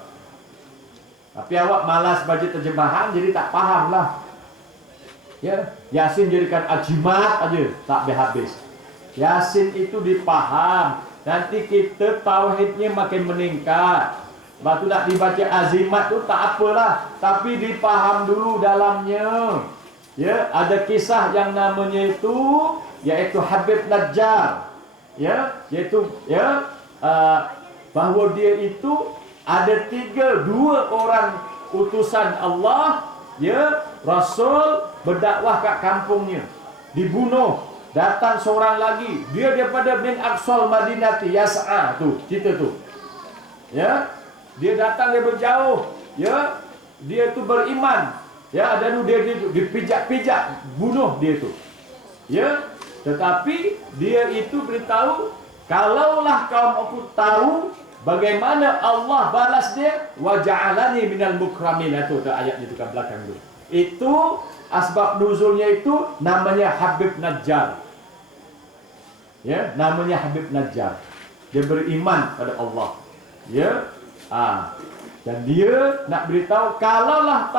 Tapi awak malas baca terjemahan, jadi tak faham lah. Ya, Yasin jadikan ajimat aja, tak habis. Yasin itu dipaham. Nanti kita tauhidnya makin meningkat. Lepas tu nak dibaca azimat tu tak apalah, tapi dipaham dulu dalamnya. Ya, ada kisah yang namanya itu, yaitu Habib Najjar. Ya, yaitu bahawa dia itu ada dua orang utusan Allah, ya, Rasul berdakwah kat kampungnya, dibunuh. Datang seorang lagi, dia daripada bin Aqsal Madinati Yas'a tu, cerita tu. Ya, dia datang dari berjauh, ya, dia tu beriman. Ya, ada tu dia dipijak-pijak, bunuh dia tu. Ya, tetapi dia itu beritahu, kalaulah kaum aku tahu bagaimana Allah balas dia, wa ja'alani minal mukramin. Itu ayatnya itu kat belakang tu. Itu asbab nuzulnya itu namanya Habib Najjar. Ya, namanya Habib Najjar. Dia beriman pada Allah. Ya. Dan dia nak beritahu, kalaulah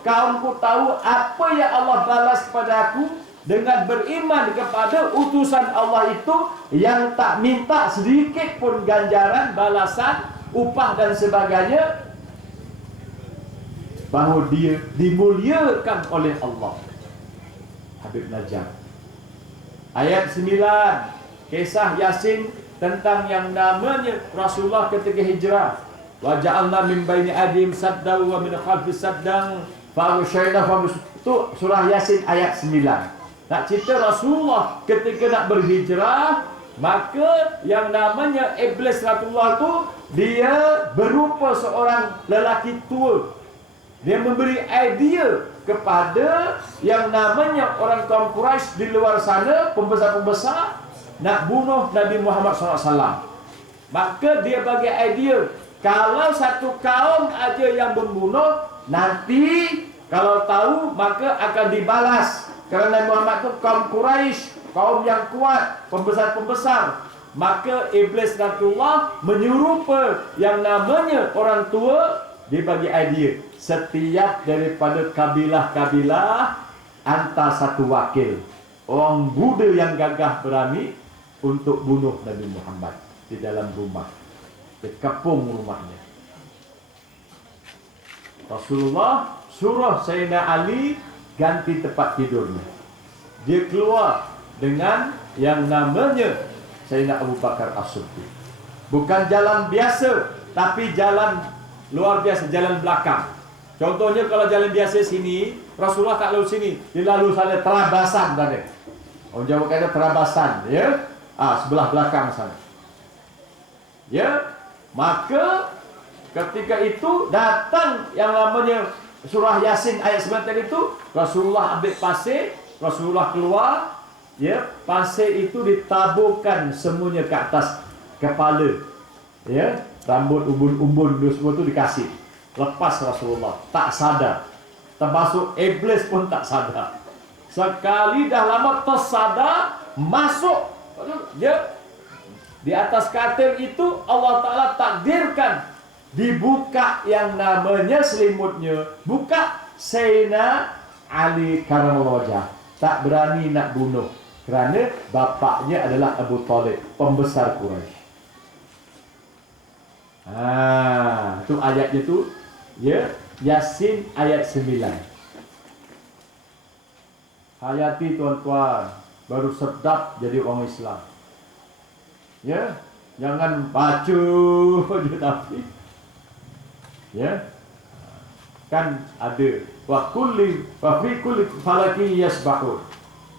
kaumku tahu apa yang Allah balas kepada aku dengan beriman kepada utusan Allah itu, yang tak minta sedikit pun ganjaran, balasan, upah dan sebagainya, bahawa dia dimuliakan oleh Allah. Habib Najjar. Ayat 9, kisah Yasin tentang yang namanya Rasulullah ketika hijrah. Wa ja'alna min baini adim saddan wa min khalfi saddan fa usyayna fa. Itu surah Yasin ayat 9. Nak cerita Rasulullah ketika nak berhijrah, maka yang namanya Iblis Rasulullah tu, dia berupa seorang lelaki tua. Dia memberi idea kepada yang namanya orang kaum Quraisy di luar sana, pembesar-pembesar, nak bunuh Nabi Muhammad SAW. Maka dia bagi idea, kalau satu kaum aja yang membunuh, nanti kalau tahu maka akan dibalas. Kerana Nabi Muhammad itu kaum Quraisy, kaum yang kuat, pembesar-pembesar. Maka Iblis Rasulullah menyerupa yang namanya orang tua, dia bagi idea, setiap daripada kabilah-kabilah hantar satu wakil, orang Buddha yang gagah berani, untuk bunuh Nabi Muhammad di dalam rumah, dikepung rumahnya. Rasulullah suruh Sayyidina Ali ganti tempat tidurnya. Dia keluar dengan yang namanya Sayyidina Abu Bakar As-Siddiq. Bukan jalan biasa, tapi jalan luar biasa, jalan belakang. Contohnya kalau jalan biasa sini, Rasulullah tak lalu sini, dia lalu sana terabasan tadi. Orang Jawa kata terabasan, ya. Sebelah belakang sana. Ya, maka ketika itu datang yang namanya surah Yasin ayat 9 tadi itu, Rasulullah ambil pasir, Rasulullah keluar, ya, pasir itu ditaburkan semuanya ke atas kepala, ya, rambut umbun-umbun semua itu dikasih. Lepas Rasulullah tak sadar, termasuk Iblis pun tak sadar. Sekali dah lama tersadar, masuk dia di atas katil itu, Allah Ta'ala takdirkan dibuka yang namanya selimutnya, buka. Sayyidina Ali Karamallahu wajhah tak berani nak bunuh Kerana bapaknya adalah Abu Talib, pembesar Quraisy. Tu ayatnya tu, ya, Yasin ayat 9. Hayati tuan-tuan, baru sedap jadi orang Islam. Ya, jangan baca je tapi. Ya. Kan ada wa fi kulli falaki yasbahun.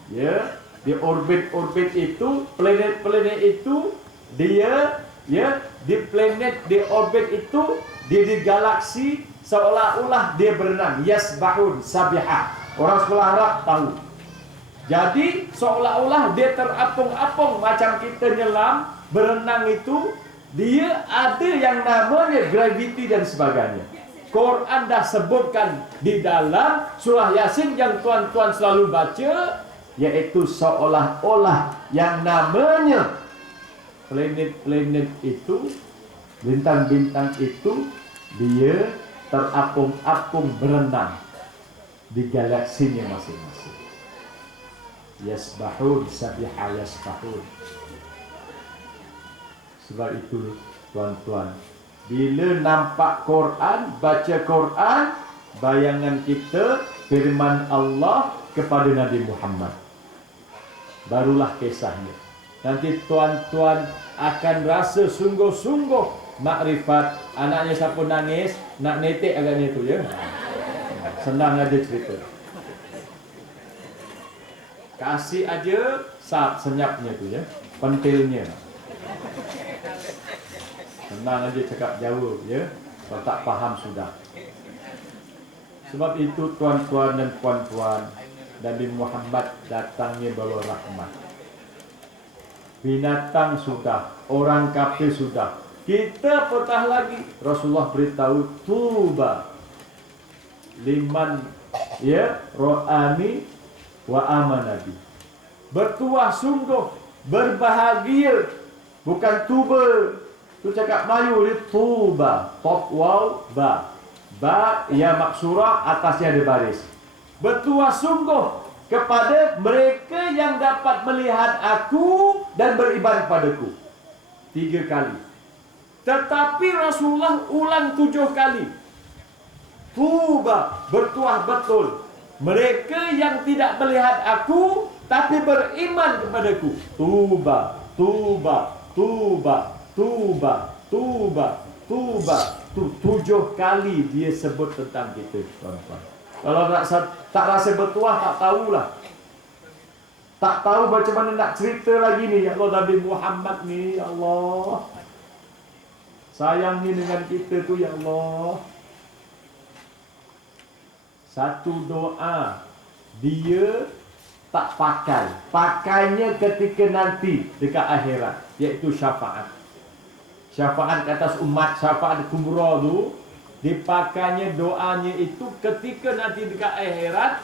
Ya, di orbit itu, planet-planet itu dia, ya, di planet, di orbit itu, dia di galaksi seolah-olah dia berenang. Yasbahun, sabihah. Orang sekolah Arab tahu. Jadi seolah-olah dia terapung-apung macam kita nyelam, berenang itu, dia ada yang namanya gravity dan sebagainya. Quran dah sebutkan di dalam surah Yasin yang tuan-tuan selalu baca, yaitu seolah-olah yang namanya planet-planet itu, bintang-bintang itu, dia terapung-apung berenang di galaksinya masing-masing. Yasbahun, sabiha yasbahun. Sebab itu tuan-tuan, bila nampak Quran, baca Quran, bayangan kita firman Allah kepada Nabi Muhammad. Barulah kisahnya. Nanti tuan-tuan akan rasa sungguh-sungguh makrifat. Anaknya siapa nangis, nak netek agaknya tu, ya. Senang aja cerita. Kasih aja senyapnya tu, ya. Pentilnya. Senang aja cakap jauh, ya. Kalau tak faham sudah. Sebab itu tuan-tuan dan puan-puan, Nabi Muhammad datangnya bawa rahmat. Binatang sudah, orang kafir sudah. Kita petah lagi. Rasulullah beritahu tuba liman, ya, ro'ani wa amanabi. Bertuah sungguh, berbahagia. Bukan tuba. Tu cakap Melayu dia tuba, top waw ba. Ba ya maksurah, atasnya ada baris. Bertuah sungguh kepada mereka yang dapat melihat aku dan beribadah padaku. 3 kali. Tetapi Rasulullah ulang 7 kali. Tuba, bertuah betul mereka yang tidak melihat aku tapi beriman kepadaku. Tuba, tuba, tuba, tuba, tuba, tuba. 7 kali dia sebut tentang kita, tuan-tuan. Kalau tak rasa bertuah, tak tahulah. Tak tahu macam mana nak cerita lagi ni. Ya Allah, Nabi Muhammad ni, ya Allah, sayang ni dengan kita tu, ya Allah. Satu doa dia tak pakai. Pakainya ketika nanti dekat akhirat, iaitu syafaat. Syafaat ke atas umat, syafaat kubra tu, dipakainya doanya itu ketika nanti dekat akhirat.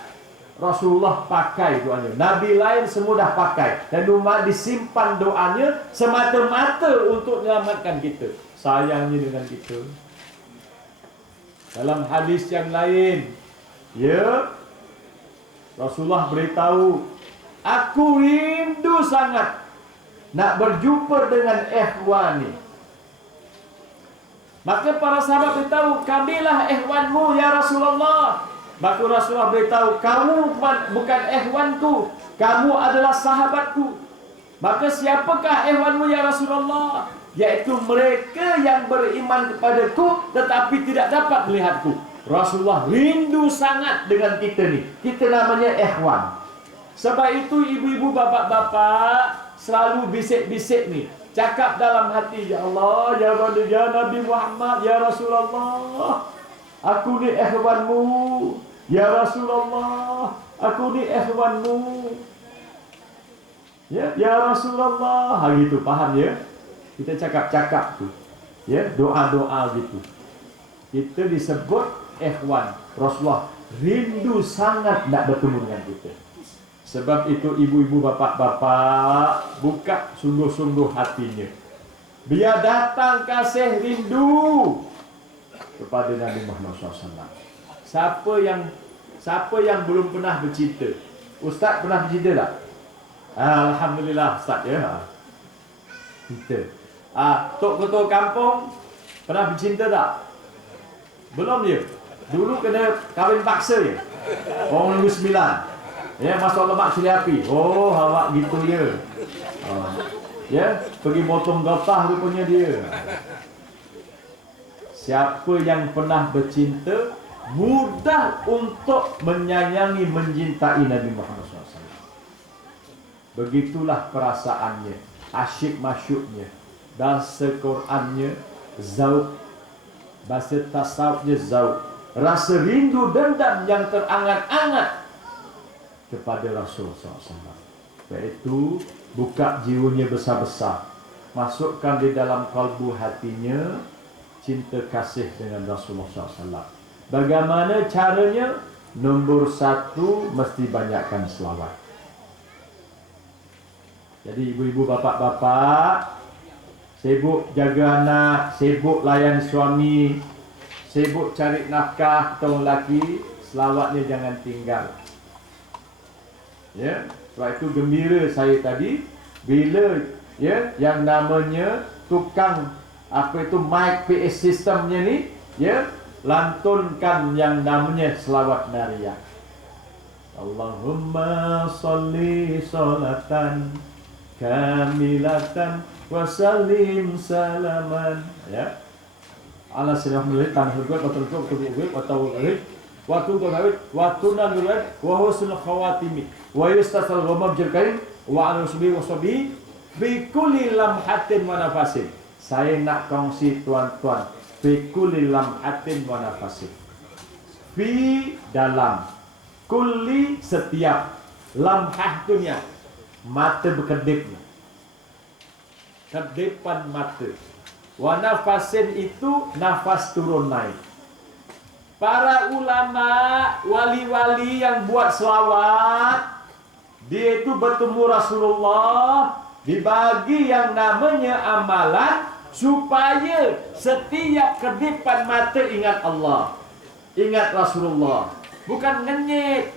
Rasulullah pakai doanya. Nabi lain semua dah pakai. Dan umat disimpan doanya semata-mata untuk menyelamatkan kita. Sayangnya dengan kita. Dalam hadis yang lain, ya, Rasulullah beritahu, aku rindu sangat nak berjumpa dengan ikhwani. Maka para sahabat beritahu, kamilah ikhwanmu ya Rasulullah. Maka Rasulullah beritahu, kamu bukan ikhwanku, kamu adalah sahabatku. Maka siapakah ikhwanmu ya Rasulullah? Yaitu mereka yang beriman kepadaku tetapi tidak dapat melihatku. Rasulullah rindu sangat dengan kita ni. Kita namanya ikhwan. Sebab itu ibu-ibu, bapak-bapak selalu bisik-bisik ni. Cakap dalam hati, ya Allah, ya Nabi Muhammad, ya Rasulullah, aku ni ikhwanmu. Ya Rasulullah, aku ni ikhwanmu. Ya Rasulullah. Gitu, paham ya? Kita cakap-cakap tu. Ya, doa-doa gitu. Kita disebut ikhwan. Rasulullah rindu sangat nak bertemu dengan kita. Sebab itu ibu-ibu, bapak-bapak, buka sungguh-sungguh hatinya. Biar datang kasih rindu kepada Nabi Muhammad SAW. Siapa yang belum pernah bercinta? Ustaz pernah bercinta tak? Alhamdulillah Ustaz ya. Kita. Tok ketua kampung pernah bercinta tak? Belum dia. Dulu kena kahwin paksa je. Orang nombor 9. Ya, masuk lemak cili api. Oh, awak gitu ya. Ya, pergi potong getah rupanya dia. Siapa yang pernah bercinta mudah untuk menyayangi, mencintai Nabi Muhammad SAW. Begitulah perasaannya, asyik masyuknya, bahasa Qurannya zauq, bahasa tasawufnya zauq, rasa rindu dendam yang terangat-angat kepada Rasulullah SAW. Iaitu buka jiwanya besar-besar, masukkan di dalam kalbu hatinya cinta kasih dengan Rasulullah SAW. Bagaimana caranya? Nombor 1, mesti banyakkan selawat. Jadi ibu-ibu, bapak-bapak, sibuk jaga anak, sibuk layan suami, sibuk cari nafkah kita lelaki, selawatnya jangan tinggal. Ya, sebab itu gembira saya tadi bila ya yang namanya tukang apa itu mic PA sistemnya ni ya lantunkan yang namanya selawat nariyah. Allahumma sholli sholatan kamilatan wa sallim salaman ya ala sayyidina tanhul wa tawfiq wa tawfiq wa tunawit wa tunawit wa husnul khawatimi wa yustasal ghamam jirkain wa ala usbi wa sabi bi kulli lamhatin wa nafasin. Saya nak kongsi tuan-tuan bi kulli lamhatin wa nafasin. Fi dalam, kulli setiap, lamhah dunia mata berkedipnya, kedipan mata. Wa nafasin itu nafas turun naik. Para ulama, wali-wali yang buat selawat, dia itu bertemu Rasulullah, dibagi yang namanya amalan supaya setiap kedipan mata ingat Allah, ingat Rasulullah, bukan ngenyit.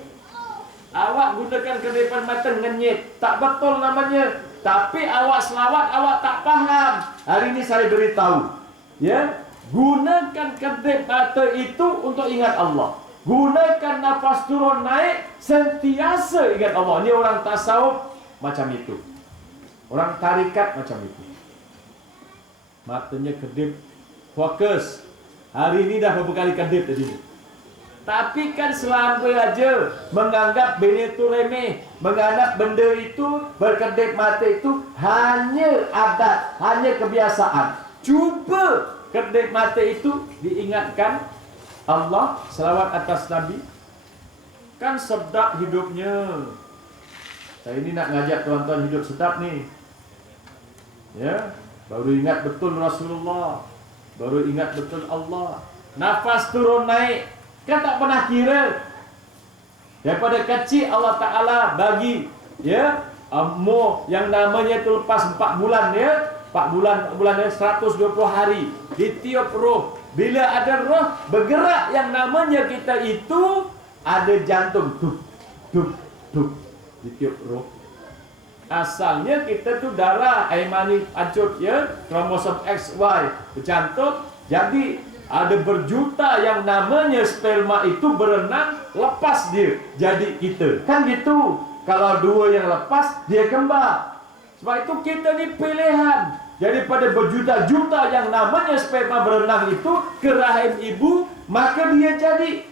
Awak gunakan kedipan mata ngenyit, tak betul namanya. Tapi awak selawat, awak tak faham. Hari ini saya beritahu, ya, gunakan kedip mata itu untuk ingat Allah. Gunakan nafas turun naik, sentiasa ingat Allah. Ini orang tasawuf macam itu, orang tarikat macam itu. Matanya kedip, fokus. Hari ini dah beberapa kali kedip tadi. Tapi kan selama aja menganggap benda itu remeh, menganggap benda itu berkedip mata itu hanya adat, hanya kebiasaan. Cuba kedip mata itu diingatkan Allah, selawat atas Nabi, kan sedap hidupnya. Saya ini nak ngajak tuan-tuan hidup sedap nih. Ya, baru ingat betul Rasulullah, baru ingat betul Allah. Nafas turun naik, kan tak pernah kira. Daripada kecil Allah Ta'ala bagi ya umur yang namanya itu lepas 4 bulan ya, 4 bulannya 120 hari ditiup roh. Bila ada roh bergerak yang namanya kita itu ada jantung tuh tuh tuh ditiup roh. Asalnya kita tuh darah air mani hancur ya, kromosom XY bercantum, jadi ada berjuta yang namanya sperma itu berenang, lepas dia jadi kita. Kan gitu. Kalau 2 yang lepas, dia kembar. Sebab itu kita ni pilihan. Jadi pada berjuta-juta yang namanya sperma berenang itu ke rahim ibu, maka dia jadi.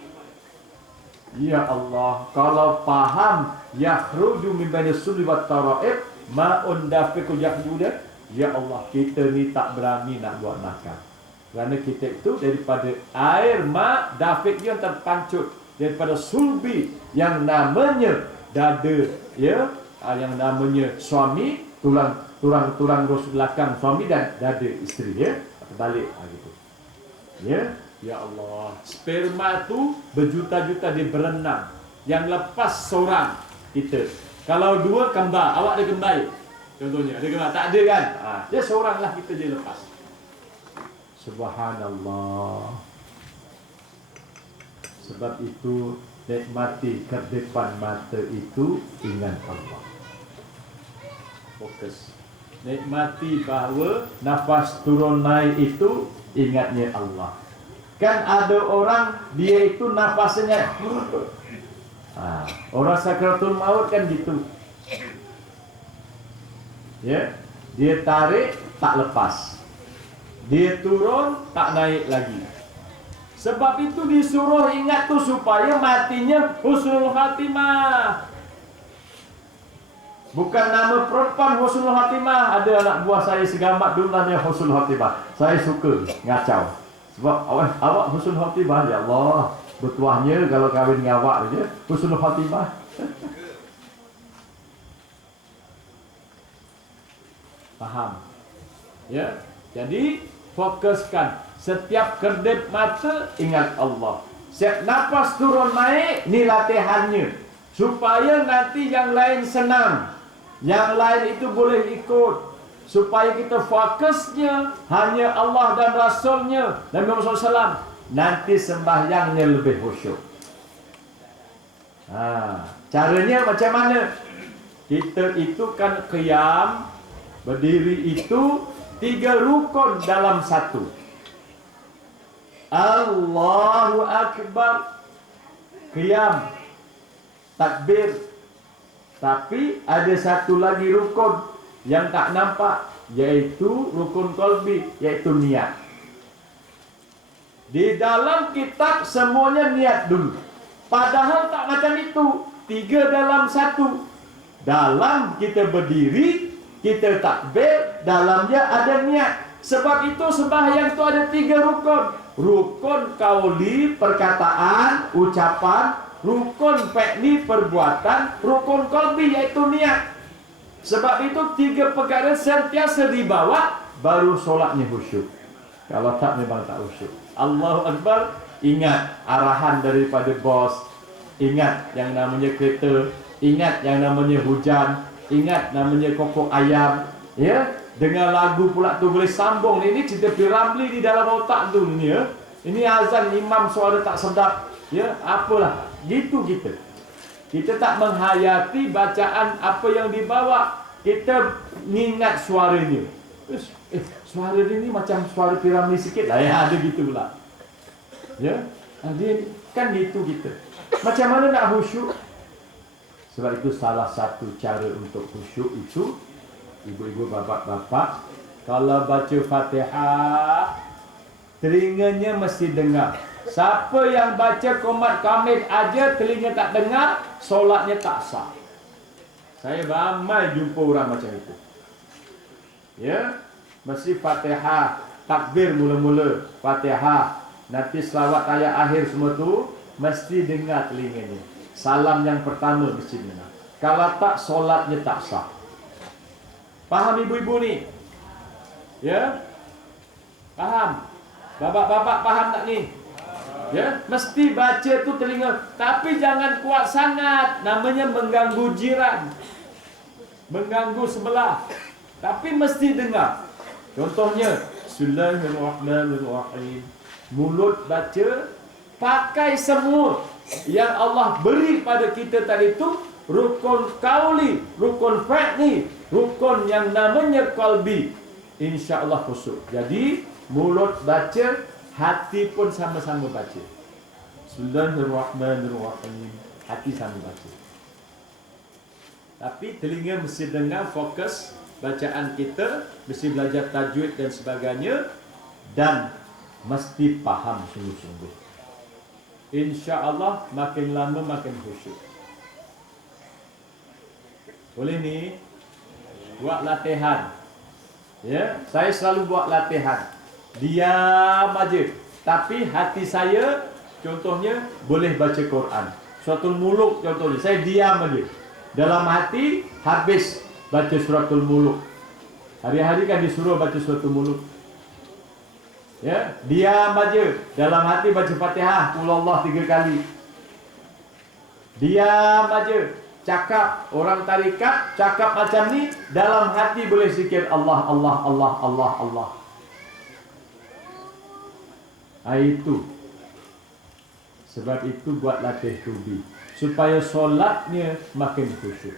Ya Allah, kalau faham yakhruju min bainis sulbi wat tara'ib ma'un dafiqu yakhruju. Ya Allah, kita ni tak berani nak buat nakal. Kerana kita itu daripada air ma dafik yang terpancut, daripada sulbi yang namanya dada ya, yang namanya suami, tulang rusuk belakang suami dan dada isteri ya, terbalik gitu. Ya Allah, sperma itu berjuta-juta dia berenang, yang lepas seorang kita. Kalau 2 kembar, awak ada kembar contohnya, ada kembar, tak ada kan? Dia seoranglah kita je lepas. Subhanallah. Sebab itu nikmati kedipan mata itu ingat Allah. Fokus. Nikmati bahawa nafas turun naik itu ingatnya Allah. Kan ada orang dia itu nafasnya orang sakratul maut kan gitu. Ya, dia tarik tak lepas. Dia turun tak naik lagi. Sebab itu disuruh ingat tuh supaya matinya husnul khatimah. Bukan nama perempuan husnul khatimah. Ada anak buah saya segamat dulu namanya husnul khatimah. Saya suka ngacau. Sebab awak husnul khatimah, ya Allah, bertuahnya kalau kahwin dengan awak je husnul khatimah. Faham? Ya. Jadi fokuskan setiap kedip mata ingat Allah. Setiap nafas turun naik ni latihannya supaya nanti yang lain senang. Yang lain itu boleh ikut. Supaya kita fokusnya hanya Allah dan Rasulnya Nabi Muhammad SAW. Nanti sembahyangnya lebih khusyuk. Caranya macam mana? Kita itu kan qiyam, berdiri itu 3 rukun dalam satu. Allahu Akbar, qiyam, takbir. Tapi ada satu lagi rukun yang tak nampak, yaitu rukun qalbi, yaitu niat. Di dalam kitab semuanya niat dulu. Padahal tak macam itu. 3 dalam 1. Dalam kita berdiri, kita takbir, dalamnya ada niat. Sebab itu sembahyang itu ada 3 rukun. Rukun qauli, perkataan, ucapan. Rukun fi'li, perbuatan. Rukun qalbi, yaitu niat. Sebab itu 3 perkara sentiasa dibawa, baru solatnya khusyuk. Kalau tak, memang tak khusyuk. Allahu Akbar, ingat arahan daripada bos. Ingat yang namanya kereta. Ingat yang namanya hujan. Ingat namanya kokok ayam. Ya, dengan lagu pula tu boleh sambung. Ini cerita Piramli di dalam otak tu ni ya. Ini azan imam suara tak sedap. Ya, apalah. Gitu kita. Kita tak menghayati bacaan apa yang dibawa. Kita ingat suaranya. Suara dia ni macam suara Piramli sikit lah. Ya, ada gitu pula. Ya, dia kan gitu kita. Macam mana nak khusyuk? Sebab itu salah satu cara untuk khusyuk itu, ibu-ibu, bapak-bapak, kalau baca Fatihah, telinganya mesti dengar. Siapa yang baca qomat kamil aja telinga tak dengar, solatnya tak sah. Saya ramai jumpa orang macam itu. Ya, mesti Fatihah, takbir mula-mula, Fatihah, nanti selawat ayat akhir semua tu mesti dengar telinganya. Salam yang pertama mesti dengar. Kalau tak, solatnya tak sah. Faham ibu-ibu ni? Ya? Faham? Bapak-bapak faham tak ni? Ya, mesti baca tu telinga, tapi jangan kuat sangat, namanya mengganggu jiran, mengganggu sebelah. Tapi mesti dengar. Contohnya, Bismillahirrahmanirrahim. Mulut baca, pakai semua yang Allah beri pada kita tadi itu, rukun qauli, rukun fi'li, rukun yang namanya qalbi. Insya-Allah khusyuk. Jadi mulut baca, hati pun sama-sama baca. Bismillahirrahmanirrahim. Hati sama baca. Tapi telinga mesti dengar, fokus bacaan kita, mesti belajar tajwid dan sebagainya, dan mesti faham sungguh-sungguh. Insya-Allah makin lama makin khusyuk. Boleh ni buat latihan. Ya, saya selalu buat latihan. Diam aja, tapi hati saya contohnya boleh baca Quran. Suratul Muluk contohnya, saya diam aja. Dalam hati habis baca Suratul Muluk. Hari-hari kan disuruh baca Suratul Muluk. Ya, diam aja. Dalam hati baca Fatihah, Qul Allah 3 kali. Diam aja. Cakap, orang tarikat cakap macam ni, dalam hati boleh zikir Allah, Allah, Allah, Allah, Allah. Itu. Sebab itu buat latih tubi, supaya solatnya makin khusyuk.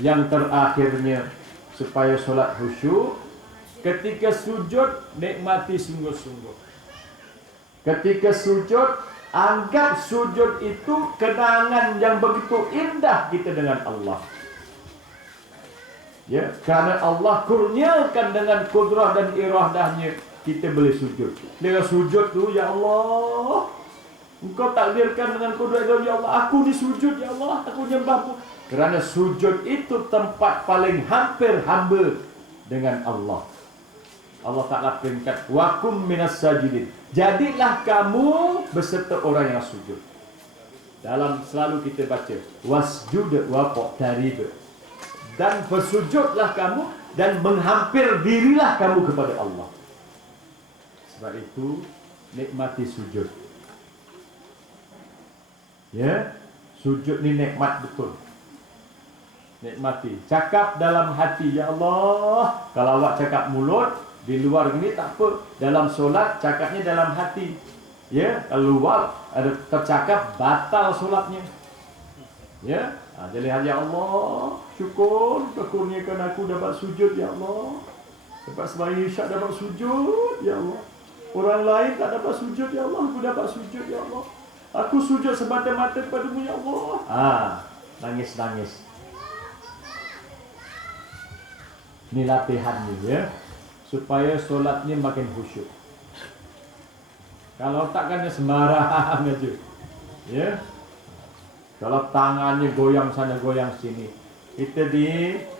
Yang terakhirnya, supaya solat khusyuk. Ketika sujud, nikmati sungguh-sungguh. Ketika sujud, anggap sujud itu kenangan yang begitu indah kita dengan Allah. Ya, karena Allah kurniakan dengan kudrah dan iradahnya kita boleh sujud. Dengan sujud tu, ya Allah, Engkau takdirkan dengan kudrah dan ya Allah, aku disujud ya Allah, aku nyembahmu. Kerana sujud itu tempat paling hampir hamba dengan Allah. Allah Ta'ala peringkat, wakum minas sajidin. Jadilah kamu beserta orang yang sujud. Dalam selalu kita baca, wasjud waqtarib. Dan bersujudlah kamu dan menghampir dirilah kamu kepada Allah. Sebab itu nikmati sujud. Ya, sujud ni nikmat betul. Nikmati. Cakap dalam hati, ya Allah. Kalau awak cakap mulut, di luar ini tak apa. Dalam solat cakapnya dalam hati. Ya, kalau luar ada tercakap batal solatnya. Ya, jadi ya Allah, syukur kurniakan aku dapat sujud ya Allah. Dapat sembahyang isyak dapat sujud ya Allah. Orang lain tak dapat sujud ya Allah, aku dapat sujud ya Allah. Aku sujud semata-mata padamu ya Allah. Nangis-nangis. Ini latihan ni ya, supaya solatnya makin khusyuk. Kalau takkan sembarang aja. Ya. Kalau tangannya goyang sana goyang sini. Kita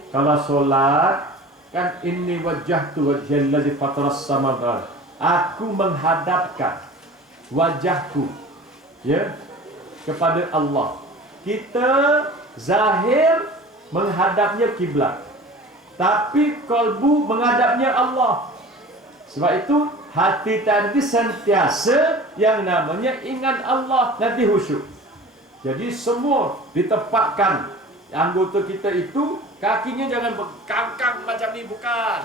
kalau solat kan inni wajjahtu wajhal ladzi fataras samawati. Aku menghadapkan wajahku ya kepada Allah. Kita zahir menghadapnya kiblat, tapi kalbu menghadapnya Allah. Sebab itu hati tadi sentiasa yang namanya ingat Allah, nanti khusyuk. Jadi semua ditempatkan anggota kita itu, kakinya jangan berkangkang macam ni, bukan.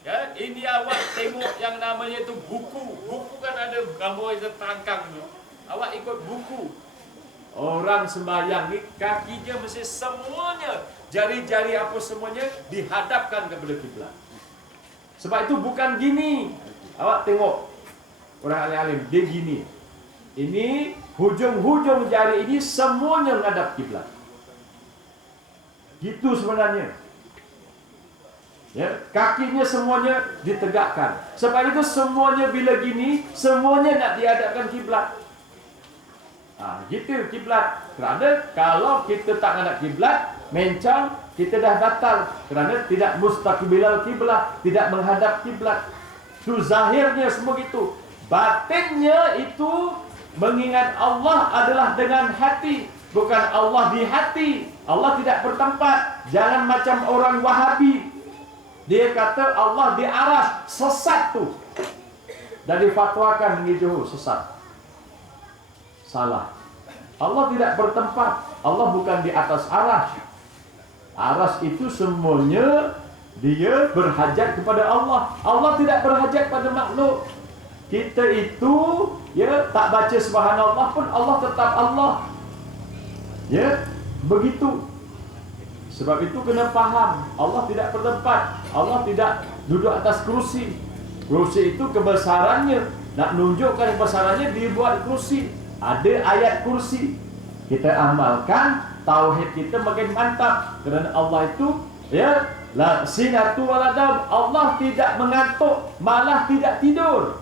Ya, ini awak tengok yang namanya itu buku. Buku kan ada gambar itu tangkang tu. Awak ikut buku. Orang sembahyang ni kakinya mesti semuanya, jari-jari apa semuanya dihadapkan kepada kiblat. Sebab itu bukan gini. Awak tengok orang alim-alim dia gini. Ini hujung-hujung jari ini semuanya menghadap kiblat. Gitu sebenarnya. Ya, kakinya semuanya ditegakkan. Sebab itu semuanya bila gini, semuanya nak dihadapkan kiblat. Gitu kiblat. Kerana kalau kita tak menghadap kiblat, mencang, kita dah batal. Kerana tidak mustaqbilal kiblat, tidak menghadap kiblat. Itu zahirnya semua gitu. Batinnya itu mengingat Allah adalah dengan hati, bukan Allah di hati. Allah tidak bertempat. Jangan macam orang Wahabi. Dia kata Allah di aras, sesat tu. Dan difatwakan begitu, sesat. Salah. Allah tidak bertempat. Allah bukan di atas aras. Aras itu semuanya dia berhajat kepada Allah. Allah tidak berhajat pada makhluk. Kita itu ya tak baca subhanallah pun Allah tetap Allah. Ya, begitu. Sebab itu kena faham, Allah tidak bertempat. Allah tidak duduk atas kerusi. Kerusi itu kebesarannya, nak nunjukkan kebesarannya dibuat kerusi. Ada ayat kursi. Kita amalkan, tauhid kita makin mantap. Kerana Allah itu ya la sinatu waladam. Allah tidak mengantuk, malah tidak tidur.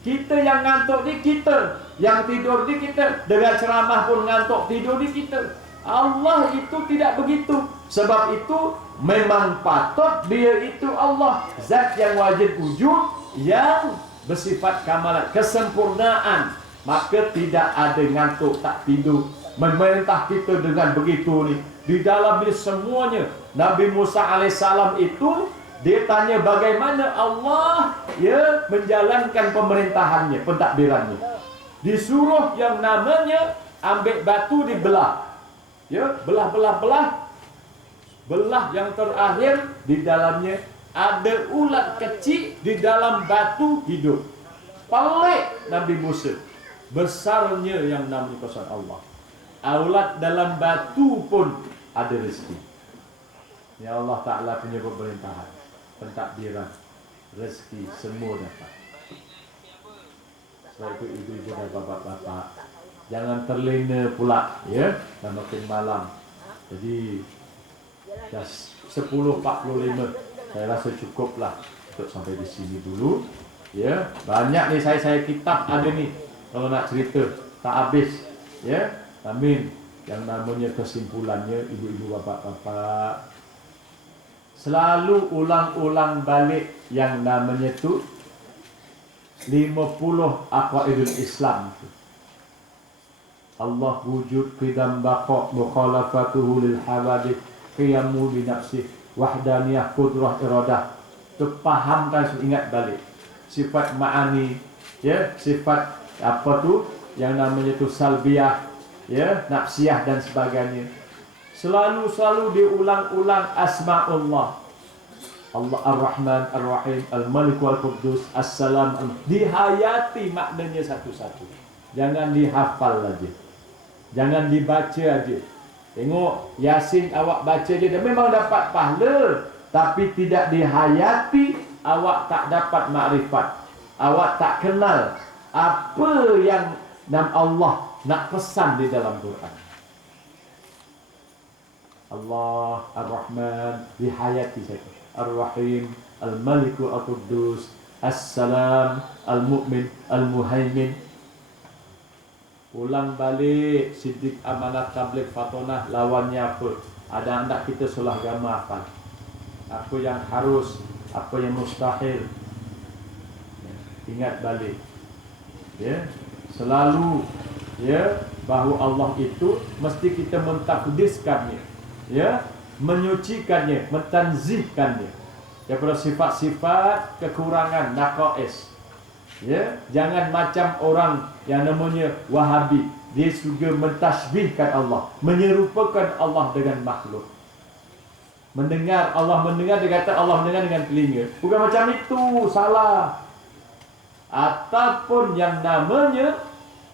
Kita yang ngantuk ni kita, yang tidur ni kita. Dengan ceramah pun ngantuk, tidur ni kita. Allah itu tidak begitu. Sebab itu memang patut dia itu Allah, zat yang wajib wujud, yang bersifat kamalat, kesempurnaan. Maka tidak ada ngantuk, tak tidur. Memerintah kita dengan begitu ni. Di dalam ini semuanya. Nabi Musa alaihissalam itu dia tanya bagaimana Allah ya menjalankan pemerintahannya, pentadbirannya. Disuruh yang namanya ambil batu dibelah. Ya, belah. Belah yang terakhir di dalamnya ada ulat kecil, di dalam batu hidup. Pelik Nabi Musa. Besarnya yang namanya kuasa Allah. Ulat dalam batu pun ada rezeki. Ya Allah Ta'ala punya pemerintahan, pentadbiran, rezeki, semua dapat. Sebab itu ibu-ibu dan bapak-bapak, jangan terlena pula, ya, dan makin malam. Jadi dah 10.45, saya rasa cukuplah untuk sampai di sini dulu. Ya, banyak nih saya kitab ada nih, kalau nak cerita tak habis. Ya, amin. Yang namanya kesimpulannya, ibu-ibu bapak-bapak, selalu ulang-ulang balik yang namanya tu 50 aqaidul Islam. Allah wujud, qidam, baqa, mukhalafatuhu lil hawadith, qiyamu bi nafsih, wahdaniyah, qudrah, iradah. Terpahamkan, ingat balik sifat ma'ani, ya, sifat apa tu yang namanya tu salbiyah, ya, nafsiyah dan sebagainya. Selalu diulang-ulang asma'ullah. Allah Ar-Rahman, Ar-Rahim, Al-Malik, Al-Quddus, As-Salam, dihayati maknanya satu-satu. Jangan dihafal aja, jangan dibaca aja. Tengok Yasin awak baca je, memang dapat pahala, tapi tidak dihayati, awak tak dapat makrifat. Awak tak kenal apa yang Allah nak pesan di dalam Quran. Allah Ar-Rahman dihayati saja, Ar-Rahim, Al-Malik, Al-Quddus, As-Salam, Al-Mu'min, Al-Muhaimin. Ulang balik Siddiq, Amanah, Tabligh, Fatonah, lawannya apa? Ada anak kita solah agama apa? Apa yang harus, apa yang mustahil. Ingat balik. Ya, selalu, ya, bahawa Allah itu mesti kita mentakdiskannya, ya, menyucikannya, mentanzihkannya daripada sifat-sifat kekurangan, naqais. Ya, jangan macam orang yang namanya Wahabi, dia juga mentasbihkan Allah, menyerupakan Allah dengan makhluk. Mendengar, Allah mendengar, dia kata Allah mendengar dengan telinga. Bukan macam itu, salah. Ataupun yang namanya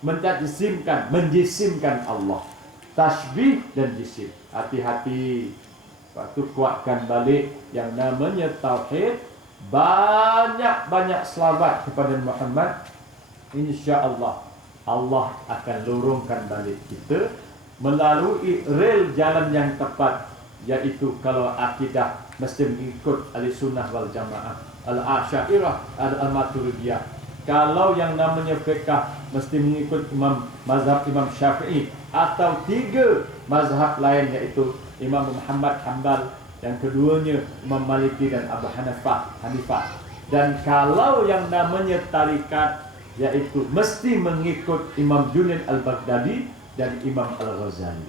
menjisimkan Allah, tasbih dan jisim. Hati-hati. Waktu kuatkan balik yang namanya tauhid. Banyak-banyak selawat kepada Muhammad. InsyaAllah Allah akan lurungkan balik kita melalui rel jalan yang tepat, iaitu kalau akidah mesti mengikut Ahlussunnah wal Jamaah, Al-Asy'ariyah, Al-Maturidiyah. Kalau yang namanya fiqh mesti mengikut mazhab Imam Syafi'i atau 3 mazhab lain, iaitu Imam Muhammad Hanbal, yang keduanya Imam Maliki dan Abu Hanifah. Dan kalau yang namanya tarikat, iaitu mesti mengikut Imam Junaid Al-Baghdadi dan Imam Al-Ghazali.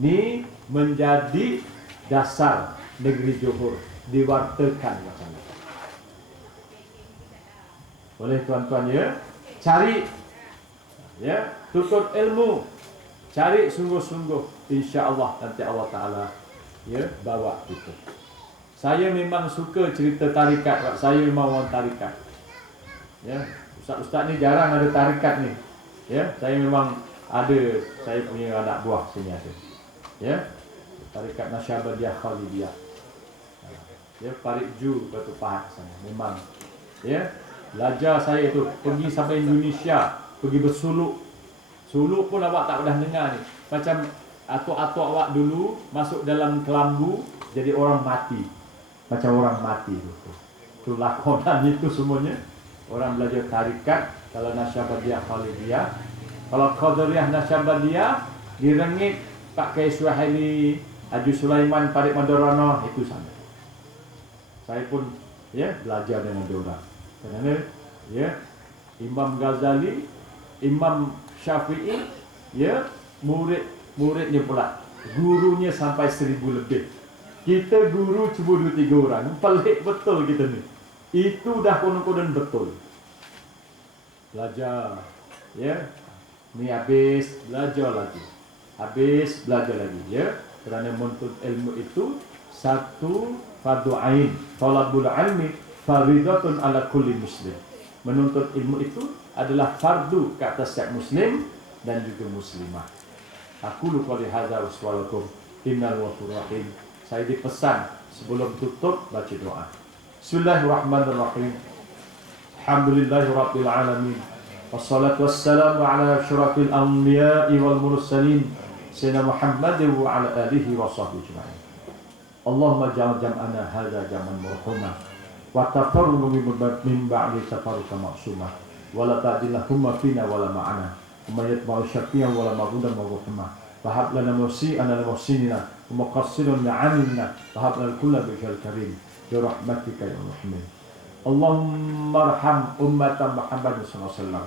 Ini menjadi dasar negeri Johor, diwartakan macam itu. Boleh tuan-tuan, ya, cari, ya, tuntut ilmu, cari sungguh-sungguh, insya-Allah nanti Allah Ta'ala, ya, bawa kita. Saya memang suka cerita tarikat, Pak. Saya memang orang tarikat. Ya, ustaz-ustaz ni jarang ada tarikat ni. Ya, saya memang ada, saya punya anak buah sini ada. Ya, tarikat Nasyabandiyah Khalidiyah. Ya, Parikju Batu Pahat sana. Memang, ya, belajar saya tu pergi sampai Indonesia, pergi bersuluk. Suluk pun awak tak pernah dengar ni. Macam atuk-atuk awak dulu masuk dalam kelambu jadi orang mati, macam orang mati itu lakonan itu semuanya. Orang belajar tarikat, kalau Nasyabandiyah Khalidiyah, kalau Qadariyah Nasyabandiyah direngit Pak Kiai Suhaili, Haji Sulaiman Parik Madorano, itu sama. Saya pun, ya, belajar dengan diorang. Kerana, ya, Imam Ghazali, Imam Syafi'i, ya, muridnya pula, gurunya sampai 1000 lebih. Kita guru cuma 2-3 orang. Pelik betul kita ni. Itu dah konon-konon betul. Belajar, ya. Ni habis, belajar lagi. Habis, belajar lagi, ya. Kerana menuntut ilmu itu satu fardu ain. Talabul ilmi fardhatun ala kulli muslim. Menuntut ilmu itu adalah fardu ke atas setiap muslim dan juga muslimah. Aku lupa lihada waswalakum innal ghafurur rahim. saya dipesan sebelum tutup baca doa. Bismillahirrahmanirrahim. Alhamdulillahirabbil alamin. Wassalatu wassalamu ala asyrafil anbiya'i wal mursalin sayyidina Muhammadin wa ala alihi wa sahbihi ajma'in. Allahumma ja'al jam'ana hadza jam'an marhuma wa tafarruqu min ba'di tafarruqan ma'suma wa la ta'dilahumma fina wa la ma'ana wa yatba'u syafi'an wa la maghdudan wa rahmah wa hab lana musi'ana wa muhsinina wa muqassiran 'anilna wa hab lana kulla bijal karim bi rahmatika ya rahman. Allahumma arham ummata Muhammad sallallahu alaihi wasallam.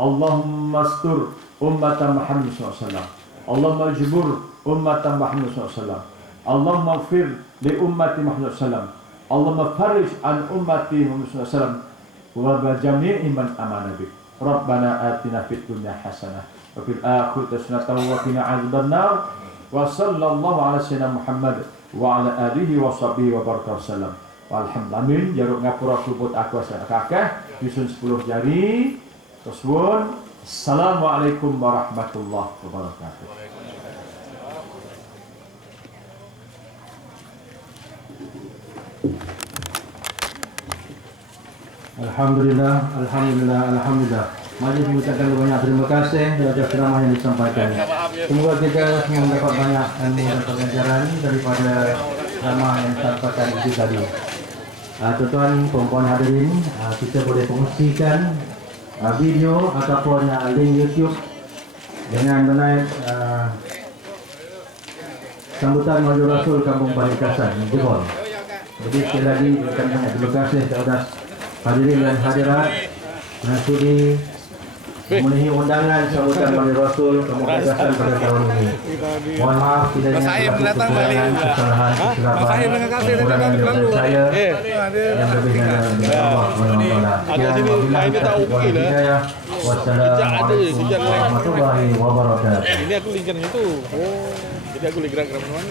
Allahumma astur ummata Muhammad sallallahu alaihi wasallam. Allahumma jibur ummata Muhammad sallallahu alaihi wasallam. Allahumma ighfir li ummati Muhammad sallallahu alaihi wasallam. Allahumma farij an ummati Muhammad sallallahu alaihi wasallam wa jami'i man amana bik. Rabbana atina fid dunya hasanah wa fil akhirati hasanah wa qina adzabannar. Wa sallallahu ala sayyidina Muhammad wa ala alihi wa sahbihi wa baraka wasallam. Alhamdulillah, jaruk ngapura kubut aku asal kakak nyusun 10 jari. Tersuwun. Assalamualaikum warahmatullahi wabarakatuh. Alhamdulillah, alhamdulillah, alhamdulillah. Majlis mengucapkan banyak terima kasih terhadap ceramah yang disampaikan. Semoga kita mendapat banyak ilmu dan pelajaran daripada ceramah yang disampaikan itu tadi. Tuan-tuan, puan-puan hadirin, kita boleh kongsikan video ataupun link YouTube dengan menaik sambutan Maulid Rasul Kampung Panikasan, Jebol. Jadi sekali lagi berikan banyak terima kasih kepada hadirin dan hadirat yang sudi memenuhi undangan sambutan Maulid Rasul Kampung Panikasan pada tahun ini. Mohon maaf tidak ada kekurangan, kesalahan, kesilapan, kekurangan dari saya yang lebih dari Allah SWT. Wassalamualaikum warahmatullahi wabarakatuh. Ini aku linkkan itu. Oh, jadi aku gerak ke mana-mana.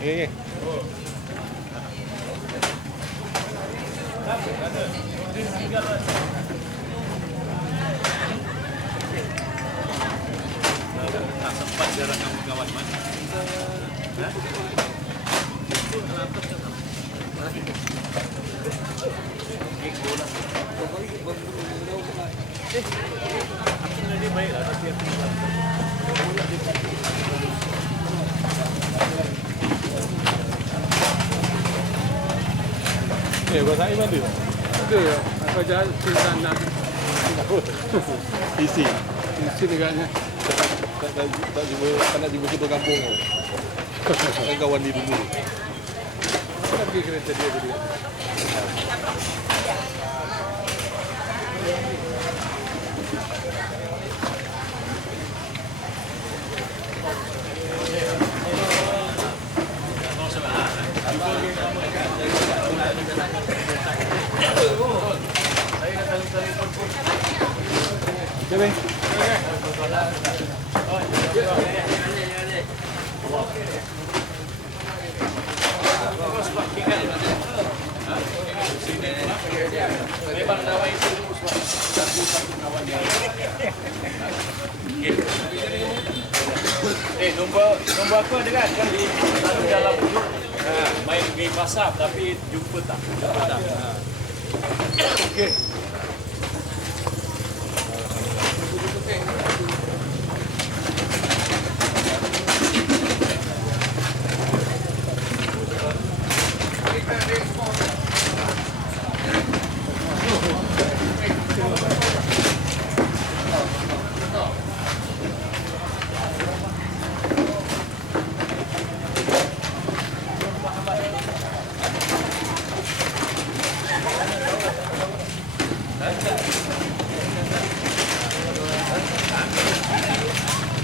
Iya. Tak sempat jarak kawan-kawan mana? Gua saya mana tu? Itu apa jalan Sultan nak isi negara. Tak jumpa kita kampung. Kan kawan di dulu. Tapi kereta dia juga. Nombor aku ada kan di dalam grup. Main game WhatsApp tapi jumpa tak? Okey.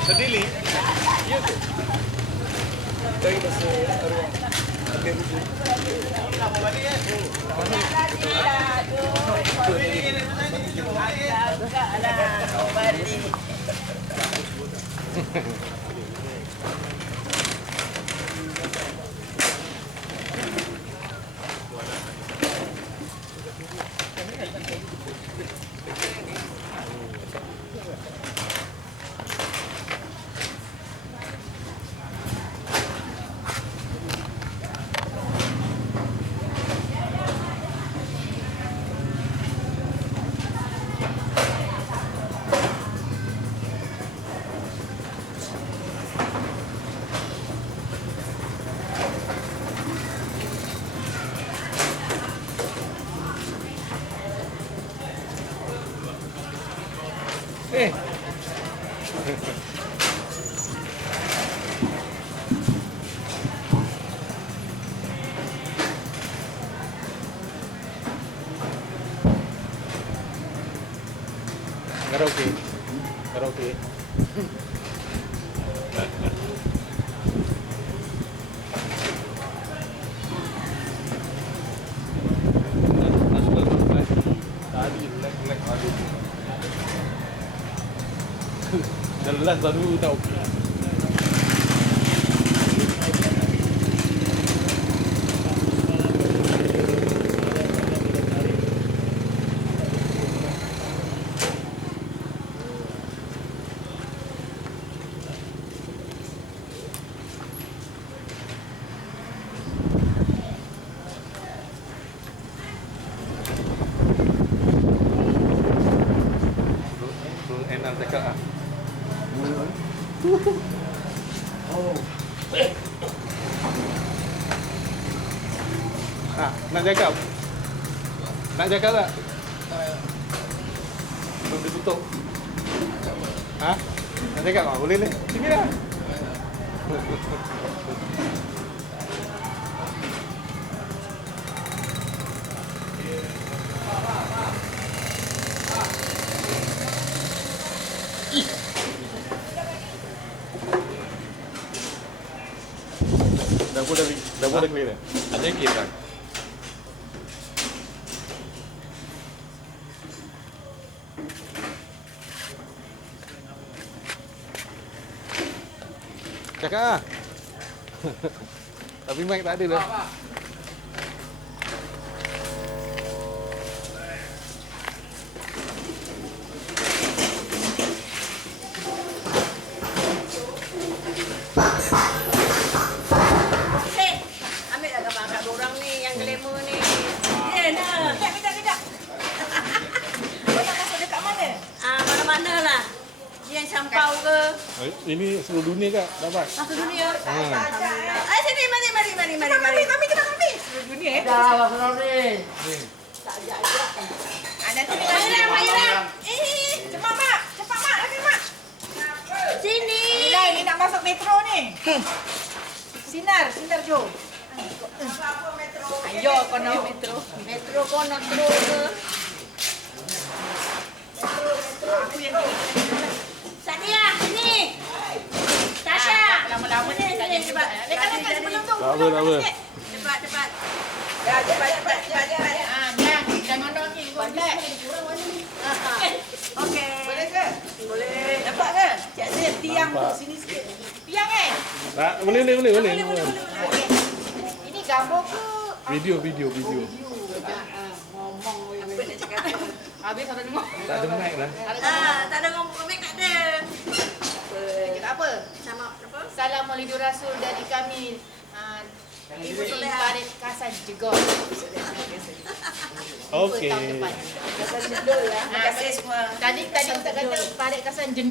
Sendiri? Ya tu. Dari masa ruang. Okey. Nak mau balik kan? Karaoke. Karaoke. Tadi lag aduh. Jelas baru tahu. Enak cakap ah. Nak cakap? Nak cakap tak? Belum ditutup. Ha? Nak cakap tak? Boleh ni. Sini lah. Dah boleh clear dah. Ada clear tak? Cakap lah. Tapi mic tak ada dah. Ambil lah gambar kat orang ni yang glamour ni. Ya, nah. Kejap. Kau nak masuk dekat mana? Mana-mana lah. Yang Sampau ke? Ini seluruh dunia kak dapat. Masuk dunia? Alhamdulillah. Sini, mari. Kami. Seluruh dunia Dah lah senang ni. Nanti Mayra. Cepat mak. Ambil mak. Sini. Ni nak masuk metro ni. Sinar jom. Ayo kono metro. Metro kono terus ke. Metro. Aku yang Sadia, sini. Tasha. Lama-lama ni. Cepat. Dekat sebelum tu. Tak apa. Cepat. Ya, cepat. Jangan dongi. Kontak. Okey. Boleh ke? Boleh. Dapat ke? Cik Zid, tiang tu sini sikit. Tiang Tak, boleh. Okey. Ini gambar ke? Video. Ngomong apa nak cakap? Habis ada dengar. Tak ada mic lah. Tak ada ngomong mic tak ada. Cakap apa? Sama apa? Salam Maulidur Rasul dari kami. Ibu Soleha Farid Kasan Jegor. Okey. Tahun depan. Terima kasih semua. Tadi kita kata Farid Kasan